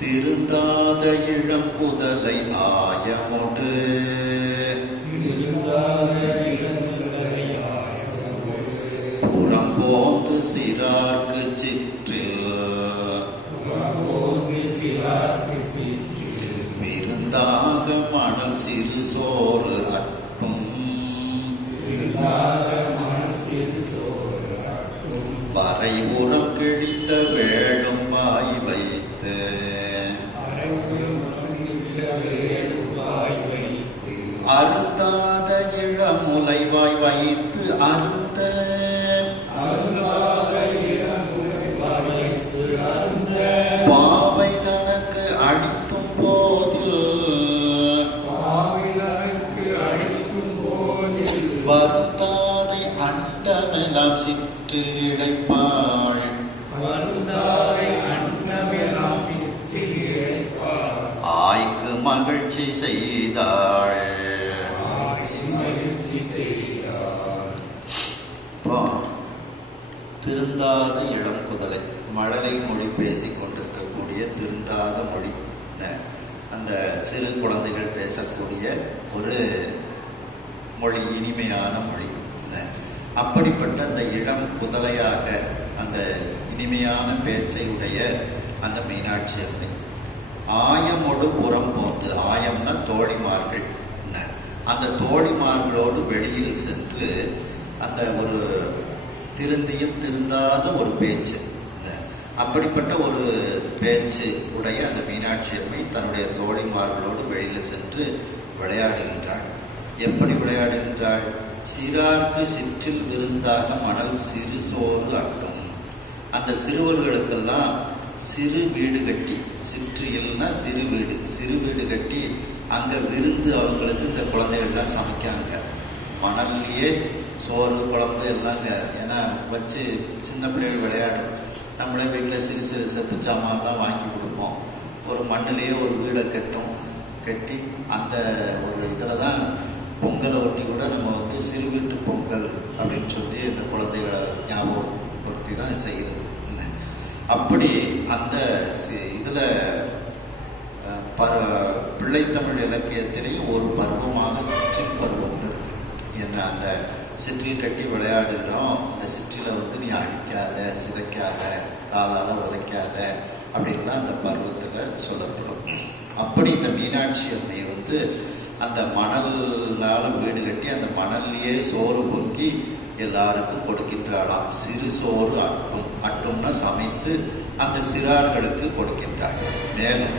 திருந்தாத இளம் குதலை ஆயமோடு புறம்போந்து சிறார்க்கு சிற்றில் விருந்தாக மணல் சிறு சோறு அற்றும் வரை உரம் கிழித்த வேளும் வாய் வைத்து அறுத்தாத இளமுலைவாய் வைத்து அறுத்த பாவை தனக்கு அழித்தும் போதில் வருத்தாதை அண்டமெல்லாம் சிற்றில் இழைப்பாள் ஆய்க்கு மகிழ்ச்சி செய்தாள். திருந்தாத இளம் குதலை, மழலை மொழி பேசிக் கொண்டிருக்கக்கூடிய திருந்தாத மொழி, அந்த சிறு குழந்தைகள் பேசக்கூடிய ஒரு மொழி, இனிமையான மொழி. அப்படிப்பட்ட அந்த இளம் குதலையாக அந்த இனிமையான பேச்சை உடைய அந்த மீனாட்சி அம்மை ஆயமோடு புறம் போந்து, ஆயம்னா தோழிமார்கள், அந்த தோழிமார்களோடு வெளியில் சென்று அந்த ஒரு திருந்தியும் திருந்தாத ஒரு பேச்சு, அப்படிப்பட்ட ஒரு பேச்சு உடைய அந்த மீனாட்சி அம்மை தன்னுடைய தோழிமார்களோடு வெளியில் சென்று விளையாடுகின்றாள். எப்படி விளையாடுகின்றாள்? சிறார்க்கு சிற்றில் விருந்தாக மணல் சிறு சோறு அட்டும். அந்த சிறுவர்களுக்கெல்லாம் சிறு வீடு கட்டி, சிற்றியல்னா சிறு வீடு, சிறு வீடு கட்டி அங்க விருந்து அவங்களுக்கு இந்த குழந்தைகள்லாம் சமைக்காங்க. மணல்லையே சோறு குழம்பு எல்லாங்க, ஏன்னா வச்சு சின்ன பிள்ளைகள் விளையாடும். நம்மளே வீட்டில் சிறு சிறு செப்பு சாமான்லாம் வாங்கி கொடுப்போம். ஒரு மண்ணிலேயே ஒரு வீடை கட்டி அந்த ஒரு இதில் தான் பொங்கலை ஒட்டி கூட நம்ம வந்து சிறு வீட்டு பொங்கல் அப்படின்னு சொல்லி இந்த குழந்தைகளை ஞாபகப்படுத்தி தான் செய்கிறது. அப்படி அந்த இதில் பிள்ளைத்தமிழ் இலக்கியத்திலேயும் ஒரு பருவமாக சிற்றில் பருவம் இருக்கு. என்ன அந்த சிற்றில் கட்டி விளையாடுகிறோம், அந்த சிற்றில வந்து நீ அடிக்காத அடிக்காத, சிதைக்காத, காலால் உதைக்காத அப்படின்லாம் அந்த பருவத்தில் சொல்லப்படும். அப்படி இந்த மீனாட்சி அம்மை வந்து அந்த மணலால் வீடு கட்டி அந்த மணல்லையே சோறு பொங்கி எல்லாருக்கும் கொடுக்கின்றாளாம். சிறு சோறு அட்டும்னா சமைத்து அந்த சிறார்களுக்கு கொடுக்கின்றாள். மேலும்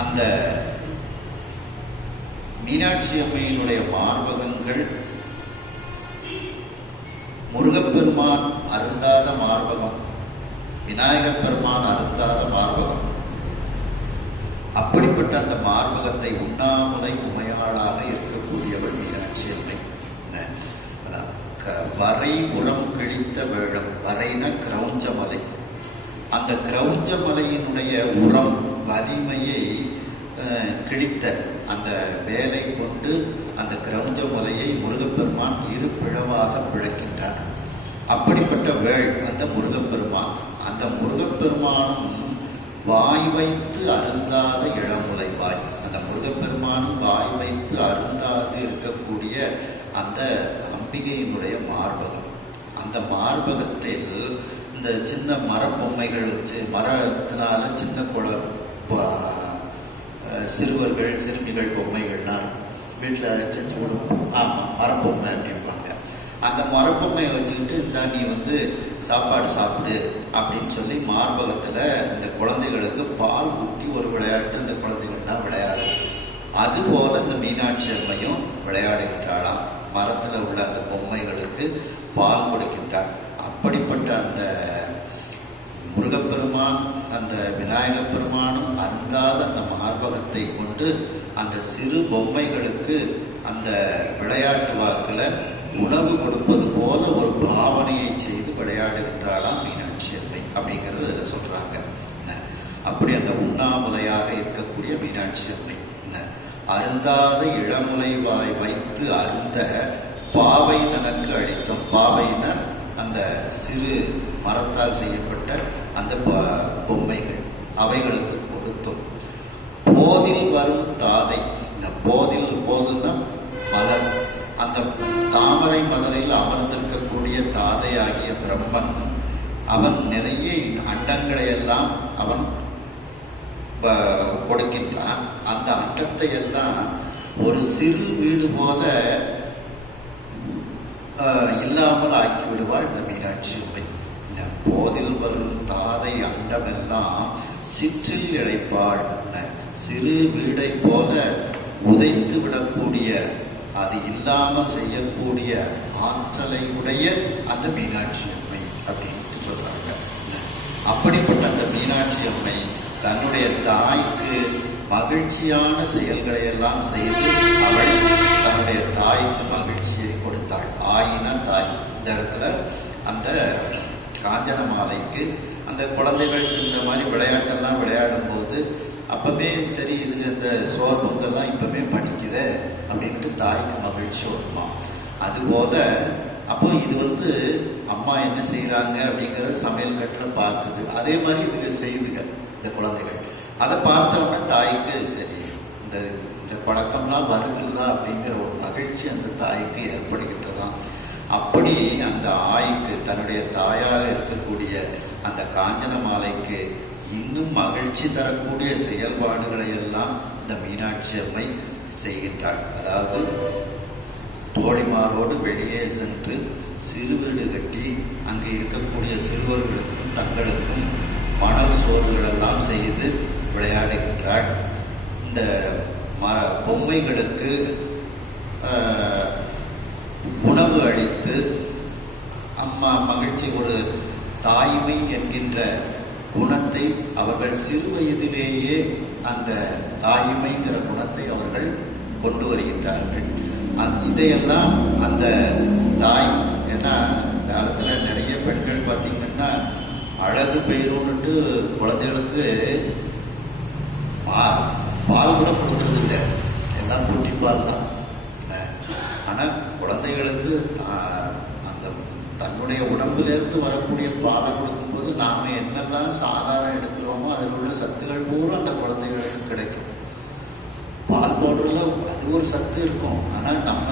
அந்த மீனாட்சி அம்மையினுடைய மார்பகங்கள் முருகப்பெருமான் அருந்தாத மார்பகம், விநாயகப் பெருமான் அருந்தாத மார்பகம். அப்படிப்பட்ட அந்த மார்பகத்தை உண்ணாமுலை உமையாளாக இருக்கக்கூடியவள் மீனாட்சி அம்மை. வரை உரம் கிழித்த வேழம், வரைன கிரௌஞ்சமலை. அந்த கிரௌஞ்சமலையினுடைய உரம் வலிமையை கிழித்த அந்த வேலை கொண்டு அந்த கிரௌஞ்சமலையை முருகப்பெருமான் இரு பிளவாக பிளக்கின்றார். அப்படிப்பட்ட வேள் அந்த முருகப்பெருமான். அந்த முருகப்பெருமானும் வாய் வைத்து அருந்தாத இளமுலை வாய். அந்த முருகப்பெருமானும் வாய் வைத்து அருந்தாது இருக்கக்கூடிய அந்த அம்பிகையினுடைய மார்பகம். அந்த மார்பகத்தில் இந்த சின்ன மரப்பொம்மைகள் வச்சு, மரத்தினால சின்ன சிறுவர்கள் சிறுமிகள் பொம்மைகள்லாம் வீட்டில் செஞ்சு கொடுப்போம். மரப்பொம்மை அப்படிம்பாங்க. அந்த மரப்பொம்மையை வச்சுக்கிட்டு இந்த நீ வந்து சாப்பாடு சாப்பிடு அப்படின்னு சொல்லி மார்பகத்தில் இந்த குழந்தைகளுக்கு பால் ஊட்டி ஒரு விளையாட்டு இந்த குழந்தைகள்லாம் விளையாடும். அதுபோல இந்த மீனாட்சி அம்மையும் விளையாடுகின்றாளாம். மரத்தில் உள்ள அந்த பொம்மைகளுக்கு பால் கொடுக்கின்றாள். அப்படிப்பட்ட அந்த முருகப்பெருமான் அந்த விநாயகப் பெருமானும் அருந்தாத அந்த மார்பகத்தை கொண்டு அந்த சிறு பொம்மைகளுக்கு அந்த விளையாட்டு வாக்கில் உணவு கொடுப்பது போல ஒரு பாவனையை செய்து விளையாடுகின்றாளாம் மீனாட்சி அம்மை அப்படிங்கிறது சொல்றாங்க. அப்படி அந்த உண்ணாமுலையாக இருக்கக்கூடிய மீனாட்சி அம்மை அருந்தாத இளமுலை வாய் வைத்து அருந்த பாவை தனக்கு அளித்தோம். பாவைன அந்த சிறு மரத்தால் செய்யப்பட்ட அந்த பொம்மைகள், அவைகளுக்கு கொடுத்தோம். போதில் வரும் தாதை. இந்த போதுன்னா மலர். அந்த தாமரை மலரில் அமர்ந்திருக்கக்கூடிய தாதையாகிய பிரம்மன் அவன் நிறைய அண்டங்களை எல்லாம் அவன் கொடுக்கின்றான். அந்த அண்டத்தை எல்லாம் ஒரு சிறு வீடு போல இல்லாமல் ஆக்கி விடுவாள் இந்த மீனாட்சி அம்மை. போதில் வரும் தாதை அண்டமெல்லாம் சிற்றில் இழைப்பாள். சிறு வீடை போல உதைத்து விடக்கூடிய, அது இல்லாமல் செய்யக்கூடிய ஆற்றலை உடைய அந்த மீனாட்சி அம்மை அப்படின்னு சொல்றாங்க. அப்படிப்பட்ட அந்த மீனாட்சி அம்மை தன்னுடைய தாய்க்கு மகிழ்ச்சியான செயல்களை எல்லாம் செய்து அவள் தன்னுடைய தாய்க்கு மகிழ்ச்சியை கொடுத்தாள். ஆயின தாய். இந்த இடத்துல அந்த காஞ்சன மாலைக்கு அந்த குழந்தைகள் இந்த மாதிரி விளையாட்டெல்லாம் விளையாடும் போது அப்பவே சரி இது இந்த சோர் பொங்கல்லாம் இப்பவே படிக்குது அப்படின்ட்டு தாய்க்கு மகிழ்ச்சி வருமா. அதுபோல அப்போ இது வந்து அம்மா என்ன செய்யறாங்க அப்படிங்கிறத சமையல் கட்டில் பார்க்குது. அதே மாதிரி இதுக்கு செய்துங்க இந்த குழந்தைகள். அதை பார்த்தோம்னா தாய்க்கு சரி இந்த பழக்கம்லாம் வருதுல்ல அப்படிங்கிற ஒரு மகிழ்ச்சி அந்த தாய்க்கு ஏற்படுகின்றதாம். அப்படி அந்த ஆய்க்கு தன்னுடைய தாயாக இருக்கக்கூடிய அந்த காஞ்சன மாலைக்கு இன்னும் மகிழ்ச்சி தரக்கூடிய செயல்பாடுகளை எல்லாம் இந்த மீனாட்சி அம்மை செய்கின்றாள். அதாவது தோழிமாரோடு வெளியே சென்று சிறு வீடு கட்டி அங்கே இருக்கக்கூடிய சிறுவர்களுக்கும் தங்களுக்கும் மணல் சோறுகளெல்லாம் செய்து விளையாடுகின்றாள். இந்த பொம்மைகளுக்கு உணவு அளித்து அம்மா மகிழ்ச்சி ஒரு தாய்மை என்கின்ற குணத்தை அவர்கள் சிறு வயதிலேயே அந்த தாய்மைங்கிற குணத்தை அவர்கள் கொண்டு வருகின்றார்கள். இதையெல்லாம் அந்த தாய், ஏன்னா இந்த காலத்தில் நிறைய பெண்கள் பார்த்தீங்கன்னா அழகு பெயரோன்னுட்டு குழந்தைகளுக்கு பால் கூட கொடுக்கறது இல்லை, எல்லாம் குட்டிப்பால் தான். ஆனால் குழந்தைகளுக்கு அந்த தன்னுடைய உடம்பிலிருந்து வரக்கூடிய பாலை கொடுக்கும்போது நாம் என்னெல்லாம் சாதாரண எடுக்கிறோமோ அதில் உள்ள சத்துக்கள் பூரா அந்த குழந்தைகளுக்கு கிடைக்கும். பால் பவுடரில் அது ஒரு சத்து இருக்கும். ஆனால் நம்ம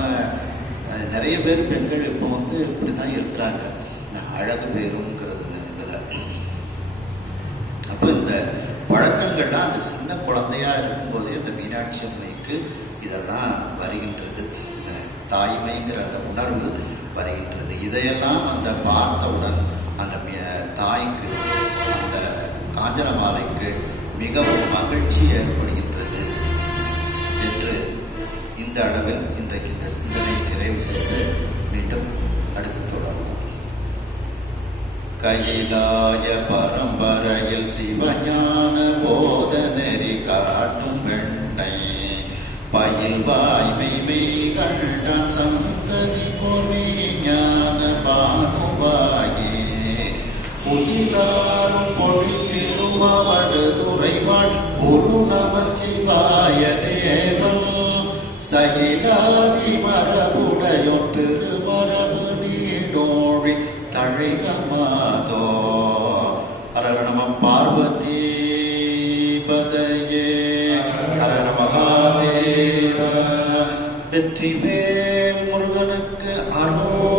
நிறைய பேர் பெண்கள் இப்போ வந்து இப்படி தான் இருக்கிறாங்க. அழகு பெறுங்கிறதுங்க இதில். அப்போ இந்த பழக்கங்கள்லாம் அந்த சின்ன குழந்தையா இருக்கும்போதே இந்த மீனாட்சி அம்மைக்கு இதெல்லாம் வருகின்றது. தாய்மைங்கிற அந்த உணர்வு வருகின்றது. இதையெல்லாம் அந்த பார்த்தவுடன் அந்த தாய்க்கு, அந்த காஞ்சனமாலைக்கு மிகவும் மகிழ்ச்சி ஏற்படுகின்றது என்று இந்த அளவில் இன்றைக்கு இந்த சிந்தனை நிறைவு செய்து மீண்டும் அடுத்து தொடரும். கையிலாய பரம்பரையில் சிவஞான போத நெறி காட்டும் வெண்ணை பயில் வாய்மை மெய்கண்டான் சந்ததி பொறி ஞான பானுவாயே புயிலாரும் பொழித்திருவாடு துறைவாள் குரு நமச்சிவாய தேவன் சகிலாதி மரபுடையும் திருமரபு நீடோழி தழைகமாதோ. ஹர நம பார்வதி பதையே, ஹர மகாதேவ. வெற்றிவேல் முருகனுக்கு அருள்.